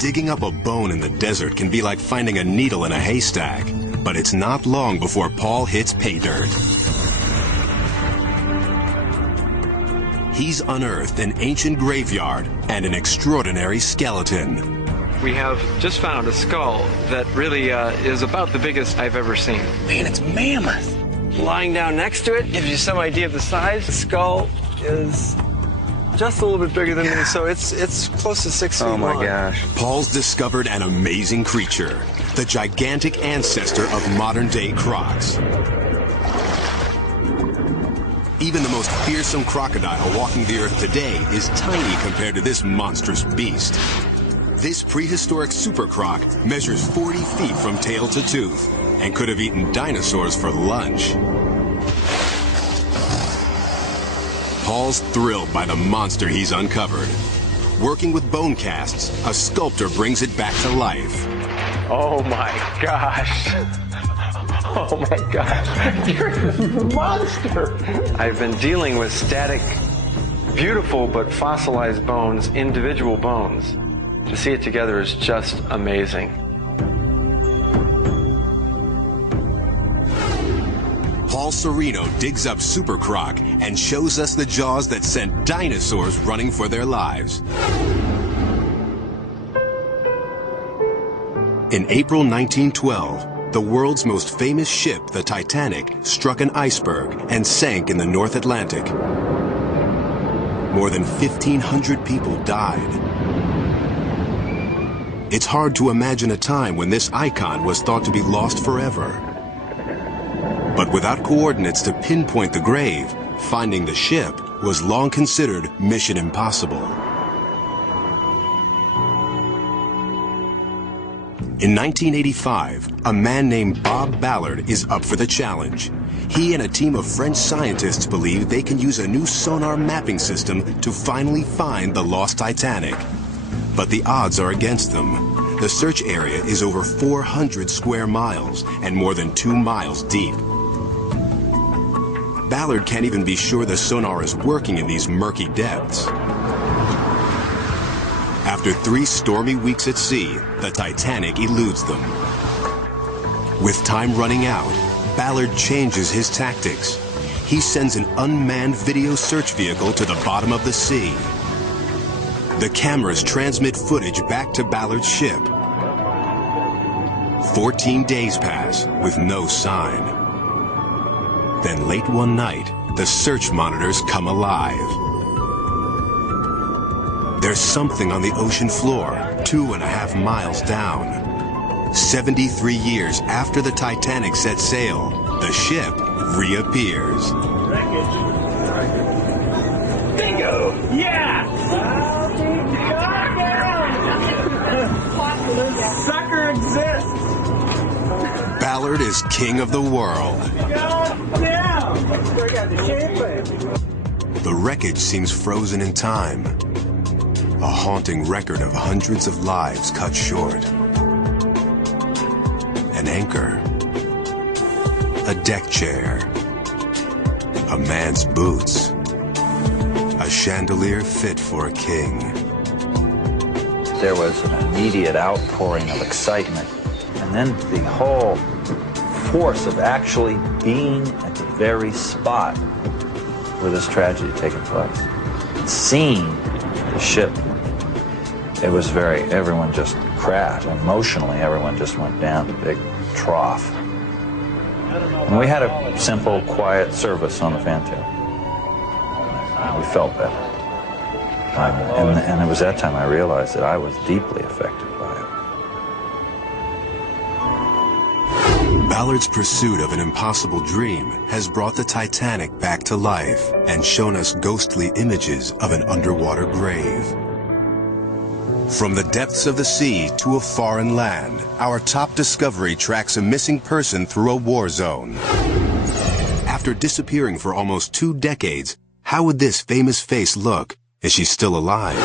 Digging up a bone in the desert can be like finding a needle in a haystack, but it's not long before Paul hits pay dirt. He's unearthed an ancient graveyard and an extraordinary skeleton. We have just found a skull that really is about the biggest I've ever seen. Man, it's mammoth. Lying down next to it gives you some idea of the size. The skull is just a little bit bigger than me, so it's close to 6 feet long. Oh my gosh. Paul's discovered an amazing creature, the gigantic ancestor of modern-day crocs. Even the most fearsome crocodile walking the earth today is tiny compared to this monstrous beast. This prehistoric super croc measures 40 feet from tail to tooth and could have eaten dinosaurs for lunch. Paul's thrilled by the monster he's uncovered. Working with bone casts, a sculptor brings it back to life. Oh my gosh. Oh my gosh. You're a monster. I've been dealing with static, beautiful but fossilized bones, individual bones. To see it together is just amazing. Paul Sereno digs up Super Croc and shows us the jaws that sent dinosaurs running for their lives. In April 1912, the world's most famous ship, the Titanic, struck an iceberg and sank in the North Atlantic. More than 1,500 people died. It's hard to imagine a time when this icon was thought to be lost forever. But without coordinates to pinpoint the grave, finding the ship was long considered mission impossible. In 1985, a man named Bob Ballard is up for the challenge. He and a team of French scientists believe they can use a new sonar mapping system to finally find the lost Titanic. But the odds are against them. The search area is over 400 square miles and more than 2 miles deep. Ballard can't even be sure the sonar is working in these murky depths. After 3 stormy weeks at sea, the Titanic eludes them. With time running out, Ballard changes his tactics. He sends an unmanned video search vehicle to the bottom of the sea. The cameras transmit footage back to Ballard's ship. 14 days pass with no sign. Then late one night, the search monitors come alive. There's something on the ocean floor, 2.5 miles down. 73 years after the Titanic set sail, the ship reappears. Bingo! Yeah! This sucker exists! Ballard is king of the world. The wreckage seems frozen in time. A haunting record of hundreds of lives cut short. An anchor. A deck chair. A man's boots. A chandelier fit for a king. There was an immediate outpouring of excitement. And then the whole force of actually being at the very spot where this tragedy had taken place. Seeing the ship, it was everyone just crashed. Emotionally, everyone just went down the big trough. And we had a simple, quiet service on the Fantail. We felt better. And it was that time I realized that I was deeply affected by it. Ballard's pursuit of an impossible dream has brought the Titanic back to life and shown us ghostly images of an underwater grave. From the depths of the sea to a foreign land, our top discovery tracks a missing person through a war zone. After disappearing for almost 2 decades, how would this famous face look? Is she still alive?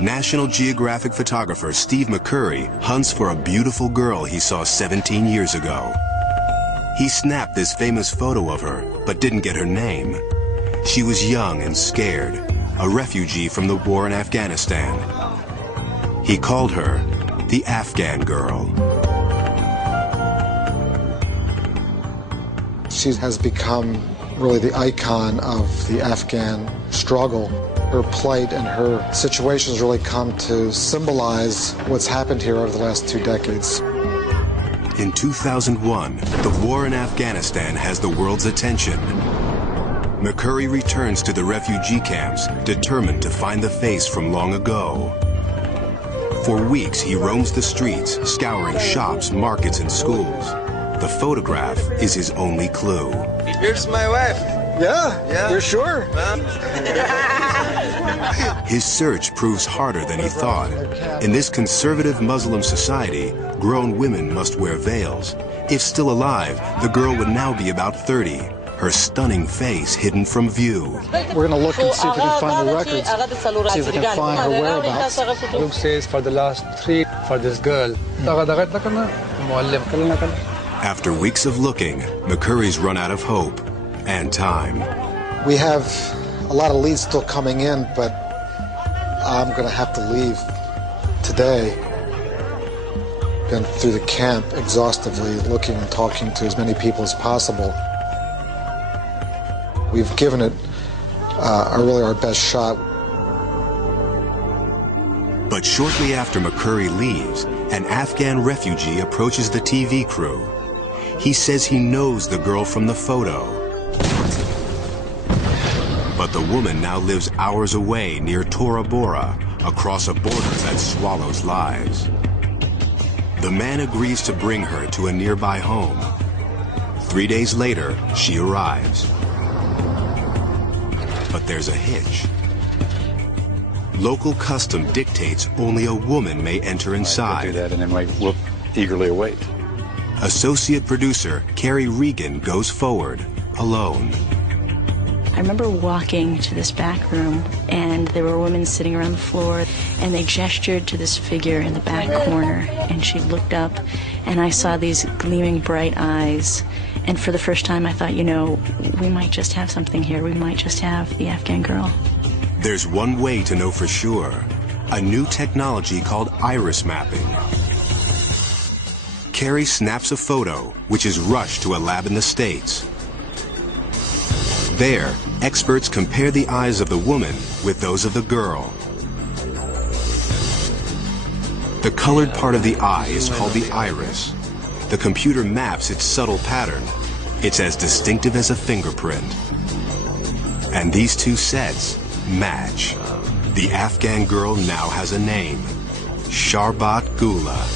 National Geographic photographer Steve McCurry hunts for a beautiful girl he saw 17 years ago. He snapped this famous photo of her, but didn't get her name. She was young and scared, a refugee from the war in Afghanistan. He called her the Afghan girl. She has become really the icon of the Afghan struggle. Her plight and her situations really come to symbolize what's happened here over the last 2 decades. In 2001, the war in Afghanistan has the world's attention. McCurry returns to the refugee camps, determined to find the face from long ago. For weeks, he roams the streets, scouring shops, markets, and schools. The photograph is his only clue. Here's my wife. Yeah, you're sure? His search proves harder than he thought. In this conservative Muslim society, grown women must wear veils. If still alive, the girl would now be about 30, her stunning face hidden from view. We're going to look and see if we can find the records, see if we can find her whereabouts. Luke says for the last 3 for this girl. After weeks of looking, McCurry's run out of hope and time. We have a lot of leads still coming in, but I'm going to have to leave today. Been through the camp exhaustively, looking and talking to as many people as possible. We've given it really our best shot. But shortly after McCurry leaves, an Afghan refugee approaches the TV crew. He says he knows the girl from the photo. But the woman now lives hours away near Tora Bora, across a border that swallows lives. The man agrees to bring her to a nearby home. 3 days later, she arrives. But there's a hitch. Local custom dictates only a woman may enter inside. Do that, and then we'll eagerly await. Associate producer Carrie Regan goes forward, alone. I remember walking to this back room, and there were women sitting around the floor, and they gestured to this figure in the back corner, and she looked up, and I saw these gleaming bright eyes. And for the first time, I thought, you know, we might just have something here. We might just have the Afghan girl. There's one way to know for sure. A new technology called iris mapping. Carrie snaps a photo, which is rushed to a lab in the States. There, experts compare the eyes of the woman with those of the girl. The colored part of the eye is called the iris. The computer maps its subtle pattern. It's as distinctive as a fingerprint. And these two sets match. The Afghan girl now has a name, Sharbat Gula.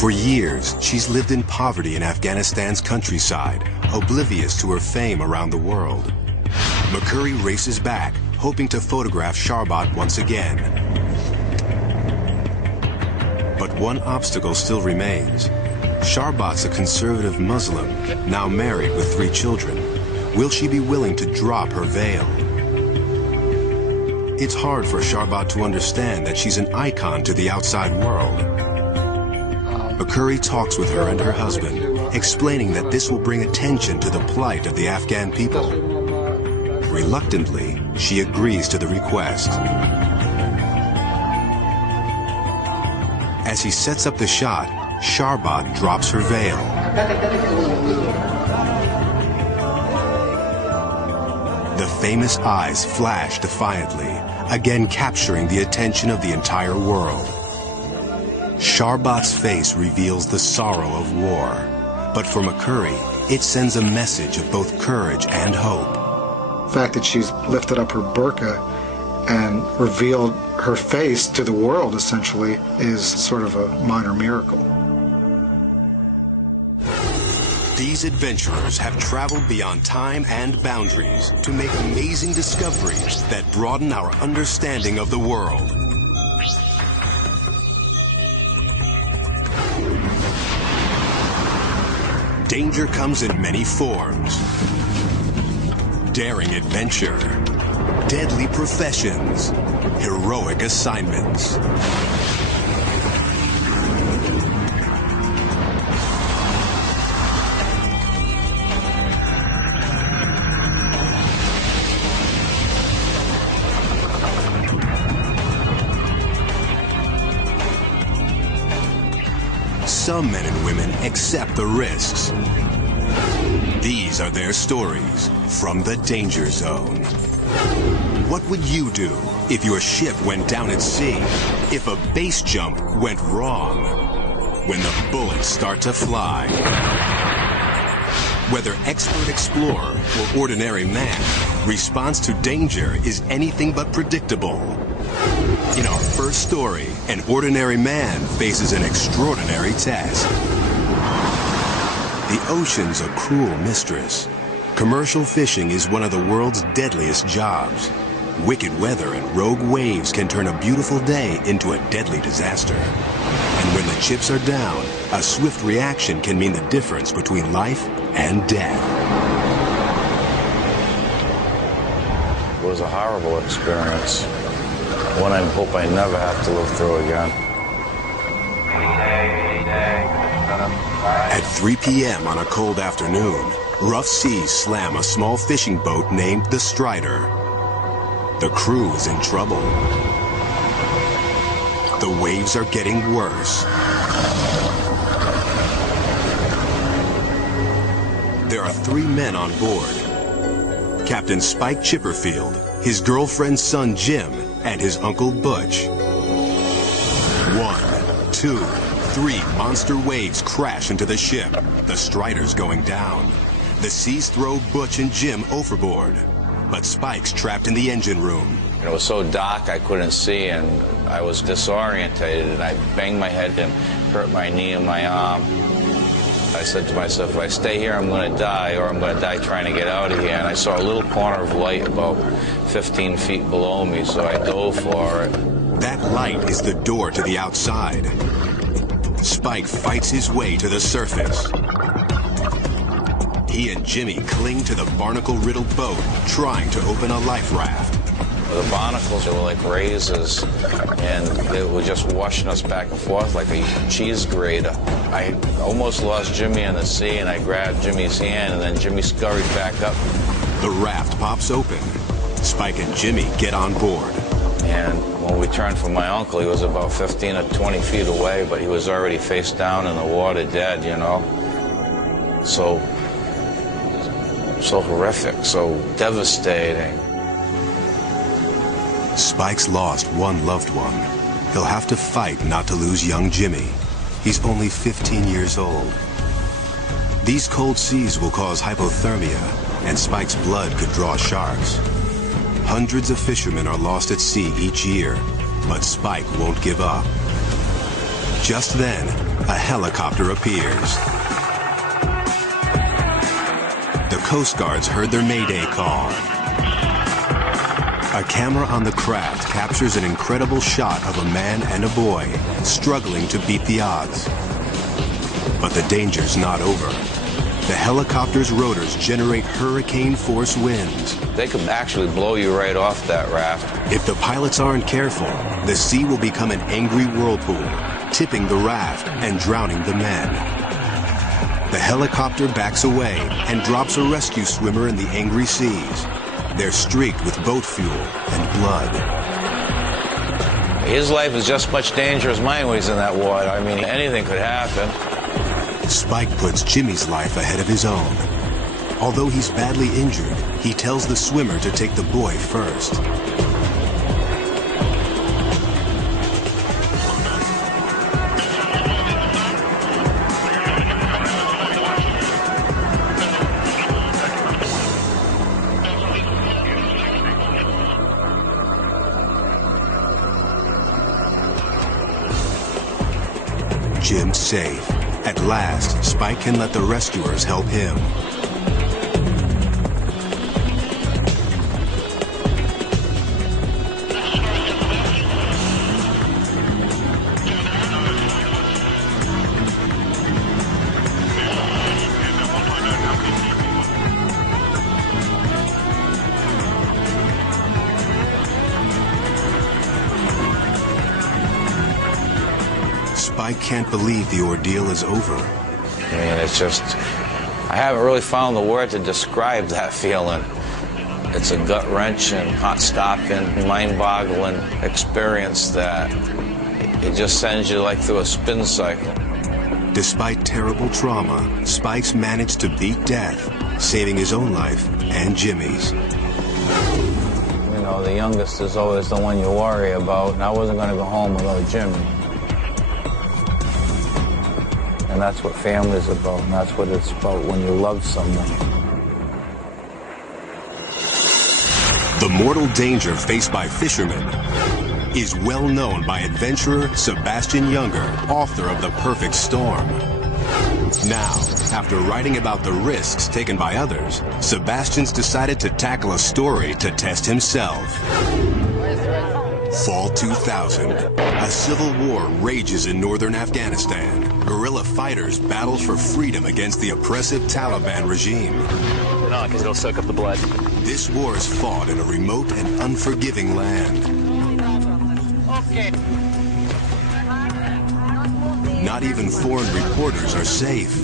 For years, she's lived in poverty in Afghanistan's countryside, oblivious to her fame around the world. McCurry races back, hoping to photograph Sharbat once again. But one obstacle still remains. Sharbat's a conservative Muslim, now married with 3 children. Will she be willing to drop her veil? It's hard for Sharbat to understand that she's an icon to the outside world. McCurry talks with her and her husband, explaining that this will bring attention to the plight of the Afghan people. Reluctantly, she agrees to the request. As he sets up the shot, Sharbat drops her veil. The famous eyes flash defiantly, again capturing the attention of the entire world. Sharbat's face reveals the sorrow of war, but for McCurry, it sends a message of both courage and hope. The fact that she's lifted up her burqa and revealed her face to the world, essentially, is sort of a minor miracle. These adventurers have traveled beyond time and boundaries to make amazing discoveries that broaden our understanding of the world. Danger comes in many forms. Daring adventure, deadly professions, heroic assignments. Some men and women accept the risks. These are their stories from the Danger Zone. what would you do if your ship went down at sea? If a base jump went wrong? When the bullets start to fly? Whether expert explorer or ordinary man, response to danger is anything but predictable. In our first story, an ordinary man faces an extraordinary test. The ocean's a cruel mistress. Commercial fishing is one of the world's deadliest jobs. Wicked weather and rogue waves can turn a beautiful day into a deadly disaster. And when the chips are down, a swift reaction can mean the difference between life and death. It was a horrible experience. One I hope I never have to live through again. At 3 p.m. on a cold afternoon, rough seas slam a small fishing boat named the Strider. The crew is in trouble. The waves are getting worse. There are 3 men on board. Captain Spike Chipperfield, his girlfriend's son Jim, and his uncle Butch. 1, 2, 3 monster waves crash into the ship. The Strider's going down. The seas throw Butch and Jim overboard. But Spike's trapped in the engine room. It was so dark I couldn't see, and I was disorientated, and I banged my head and hurt my knee and my arm. I said to myself, if I stay here, I'm going to die, or I'm going to die trying to get out of here. And I saw a little corner of light about 15 feet below me, so I dove for it. That light is the door to the outside. Spike fights his way to the surface. He and Jimmy cling to the barnacle-riddled boat, trying to open a life raft. The barnacles, they were like razors, and they were just washing us back and forth like a cheese grater. I almost lost Jimmy in the sea, and I grabbed Jimmy's hand, and then Jimmy scurried back up. The raft pops open. Spike and Jimmy get on board. And when we turned for my uncle, he was about 15 or 20 feet away, but he was already face down in the water, dead, you know. So horrific, so devastating. Spike's lost one loved one. He'll have to fight not to lose young Jimmy. He's only 15 years old. These cold seas will cause hypothermia, and Spike's blood could draw sharks. Hundreds of fishermen are lost at sea each year, but Spike won't give up. Just then, a helicopter appears. The Coast Guards heard their Mayday call. A camera on the craft captures an incredible shot of a man and a boy struggling to beat the odds. But the danger's not over. The helicopter's rotors generate hurricane-force winds. They could actually blow you right off that raft. If the pilots aren't careful, the sea will become an angry whirlpool, tipping the raft and drowning the men. The helicopter backs away and drops a rescue swimmer in the angry seas. They're streaked with boat fuel and blood. His life is just as much danger as mine when he's in that water. I mean, anything could happen. Spike puts Jimmy's life ahead of his own. Although he's badly injured, he tells the swimmer to take the boy first. Jim's safe. At last, Spike can let the rescuers help him. Spike can't believe the ordeal is over. I mean, it's just, I haven't really found the word to describe that feeling. It's a gut-wrenching, heart-stopping, mind-boggling experience that it just sends you like through a spin cycle. Despite terrible trauma, Spike's managed to beat death, saving his own life and Jimmy's. I mean, know, the youngest is always the one you worry about, and I wasn't going to go home without Jimmy. And that's what family's about, and that's what it's about when you love someone. The mortal danger faced by fishermen is well known by adventurer Sebastian Junger, author of The Perfect Storm. Now, after writing about the risks taken by others, Sebastian's decided to tackle a story to test himself. Fall 2000. A civil war rages in northern Afghanistan. Guerrilla fighters battle for freedom against the oppressive Taliban regime. No, because it'll soak up the blood. This war is fought in a remote and unforgiving land. Not even foreign reporters are safe.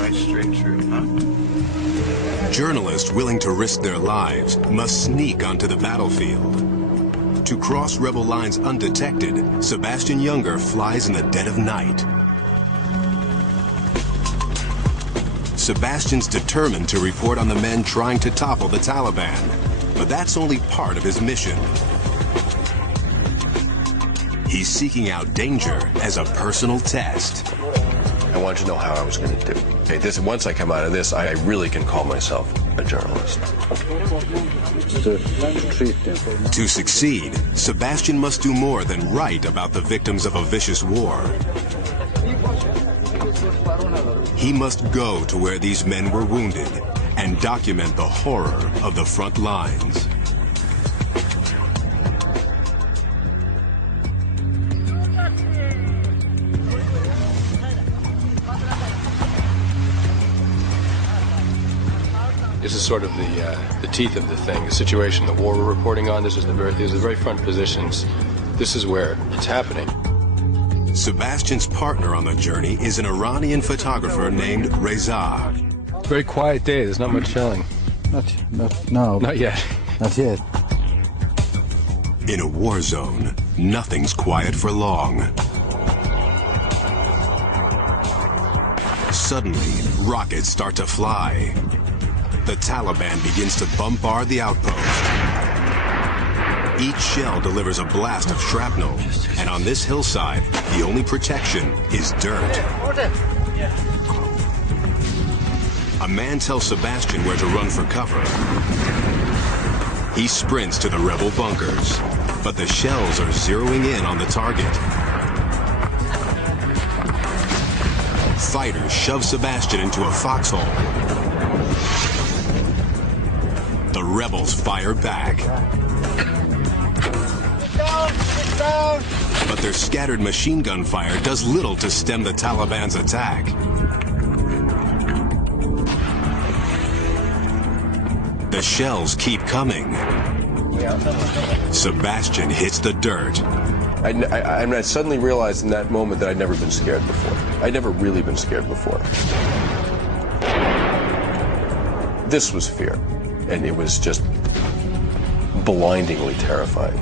Right straight through, huh? Journalists willing to risk their lives must sneak onto the battlefield. To cross rebel lines undetected, Sebastian Junger flies in the dead of night. Sebastian's determined to report on the men trying to topple the Taliban, but that's only part of his mission. He's seeking out danger as a personal test. I wanted to know how I was going to do. Okay, once I come out of this, I really can call myself a journalist. To succeed, Sebastian must do more than write about the victims of a vicious war. He must go to where these men were wounded and document the horror of the front lines. This is sort of the teeth of the thing, the situation, the war we're reporting on. These are the very front positions. This is where it's happening. Sebastian's partner on the journey is an Iranian photographer named Reza. Very quiet day. There's not much shelling. Not yet. Not yet. In a war zone, nothing's quiet for long. Suddenly, rockets start to fly. The Taliban begins to bombard the outpost. Each shell delivers a blast of shrapnel, and on this hillside, the only protection is dirt. A man tells Sebastian where to run for cover. He sprints to the rebel bunkers, but the shells are zeroing in on the target. Fighters shove Sebastian into a foxhole. The rebels fire back. Get down! But their scattered machine gun fire does little to stem the Taliban's attack. The shells keep coming. Sebastian hits the dirt. I suddenly realized in that moment that I'd never been scared before. I'd never really been scared before. This was fear, and it was just blindingly terrifying.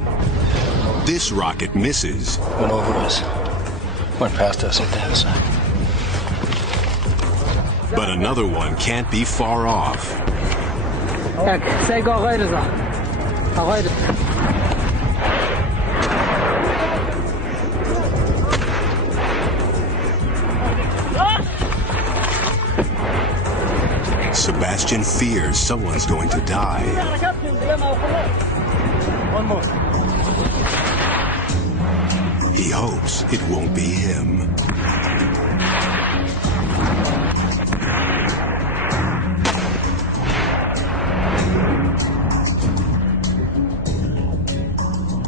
This rocket misses. Went over us. Went past us at the other side. But another one can't be far off. Sebastian fears someone's going to die. One more. He hopes it won't be him.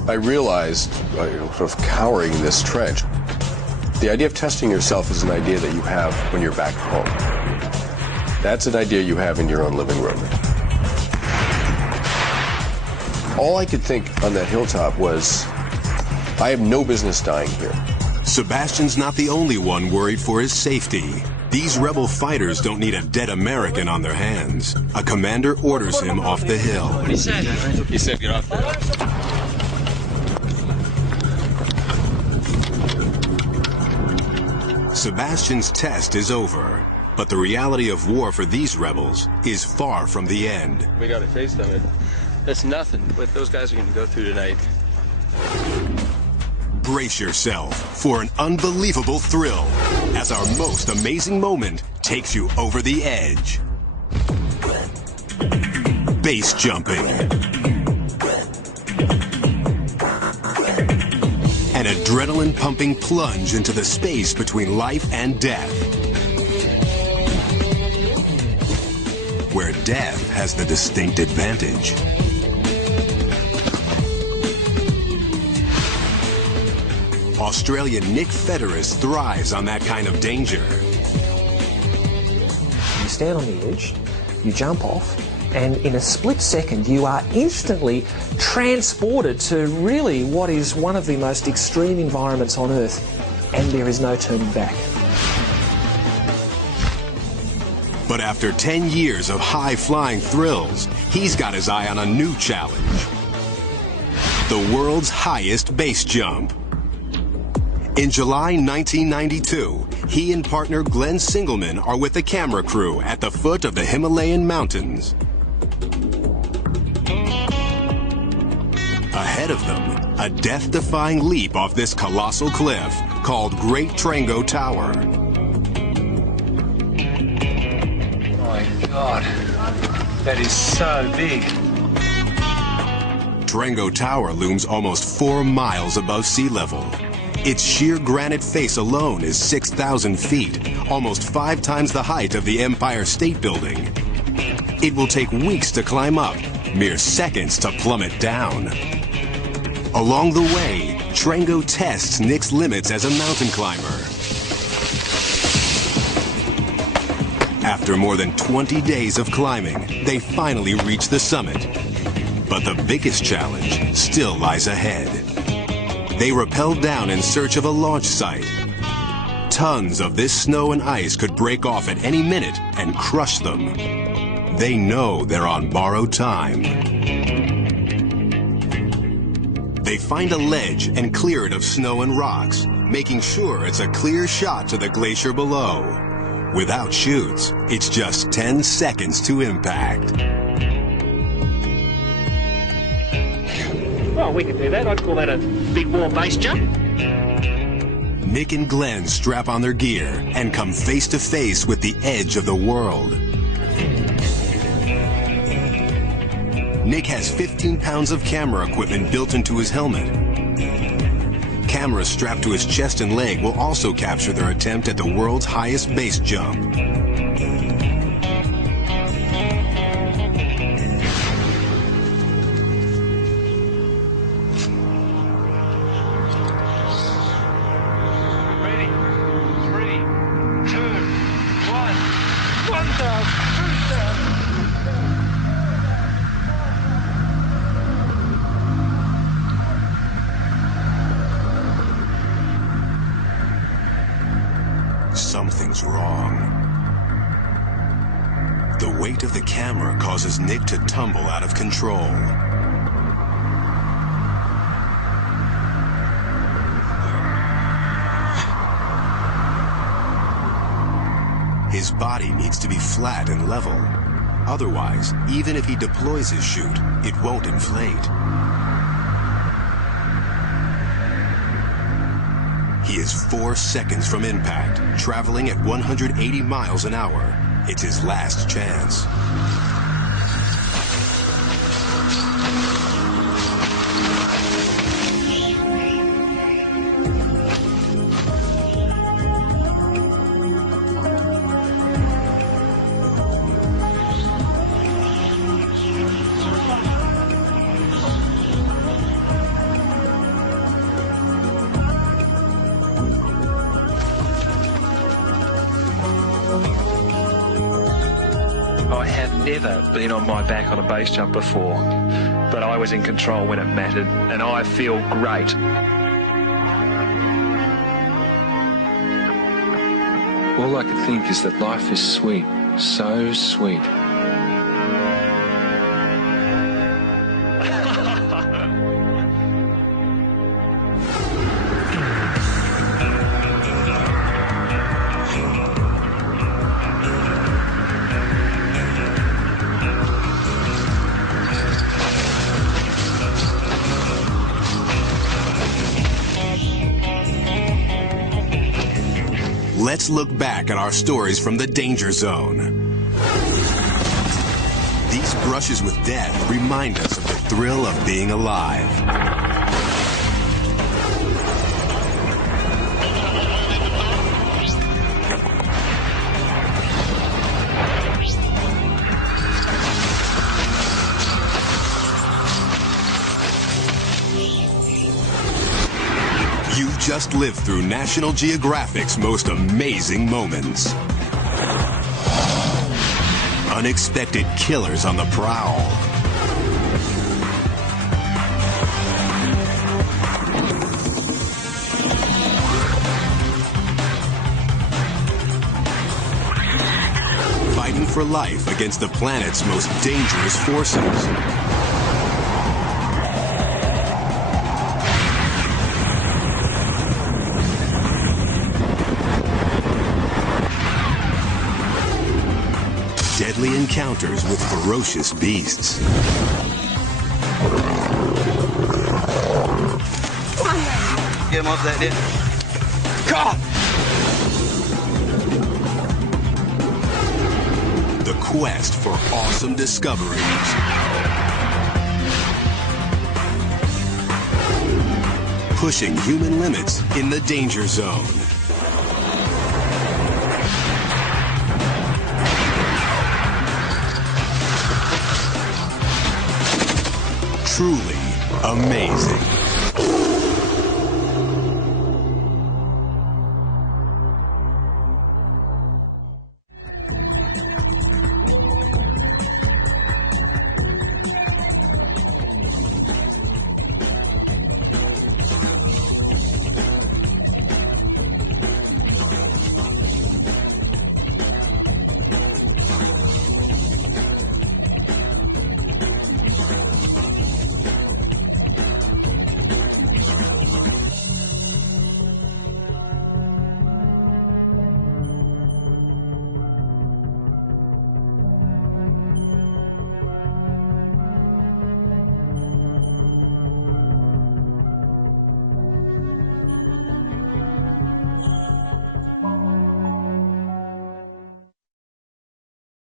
I realized, sort of cowering in this trench, the idea of testing yourself is an idea that you have when you're back home. That's an idea you have in your own living room. All I could think on that hilltop was, I have no business dying here. Sebastian's not the only one worried for his safety. These rebel fighters don't need a dead American on their hands. A commander orders him off the hill. He said, get off the hill. Sebastian's test is over, but the reality of war for these rebels is far from the end. We got a taste of it. That's nothing what those guys are going to go through tonight. Brace yourself for an unbelievable thrill as our most amazing moment takes you over the edge. Base jumping. An adrenaline-pumping plunge into the space between life and death. Where death has the distinct advantage. Australian Nick Federis thrives on that kind of danger. You stand on the edge, you jump off, and in a split second you are instantly transported to really what is one of the most extreme environments on Earth, and there is no turning back. But after 10 years of high-flying thrills, he's got his eye on a new challenge. The world's highest base jump. In July 1992, he and partner Glenn Singleman are with the camera crew at the foot of the Himalayan mountains. Ahead of them, a death-defying leap off this colossal cliff called Great Trango Tower. My God, that is so big. Trango Tower looms almost 4 miles above sea level. Its sheer granite face alone is 6,000 feet, almost 5 times the height of the Empire State Building. It will take weeks to climb up, mere seconds to plummet down. Along the way, Trango tests Nick's limits as a mountain climber. After more than 20 days of climbing, they finally reach the summit. But the biggest challenge still lies ahead. They rappel down in search of a launch site. Tons of this snow and ice could break off at any minute and crush them. They know they're on borrowed time. They find a ledge and clear it of snow and rocks, making sure it's a clear shot to the glacier below. Without chutes, it's just 10 seconds to impact. Well, we can do that. I'd call that a big wall base jump. Nick and Glenn strap on their gear and come face to face with the edge of the world. Nick has 15 pounds of camera equipment built into his helmet. Cameras strapped to his chest and leg will also capture their attempt at the world's highest base jump. Something's wrong. The weight of the camera causes Nick to tumble out of control. His body needs to be flat and level. Otherwise, even if he deploys his chute, it won't inflate. He is 4 seconds from impact, traveling at 180 miles an hour. It's his last chance. Never been on my back on a base jump before, but I was in control when it mattered, and I feel great. All I could think is that life is sweet, so sweet. let's look back at our stories from the danger zone. These brushes with death remind us of the thrill of being alive. You've just lived through National Geographic's most amazing moments. Unexpected killers on the prowl. Fighting for life against the planet's most dangerous forces. Deadly encounters with ferocious beasts. Get him off that dude. God! The quest for awesome discoveries. Pushing human limits in the danger zone. Truly amazing.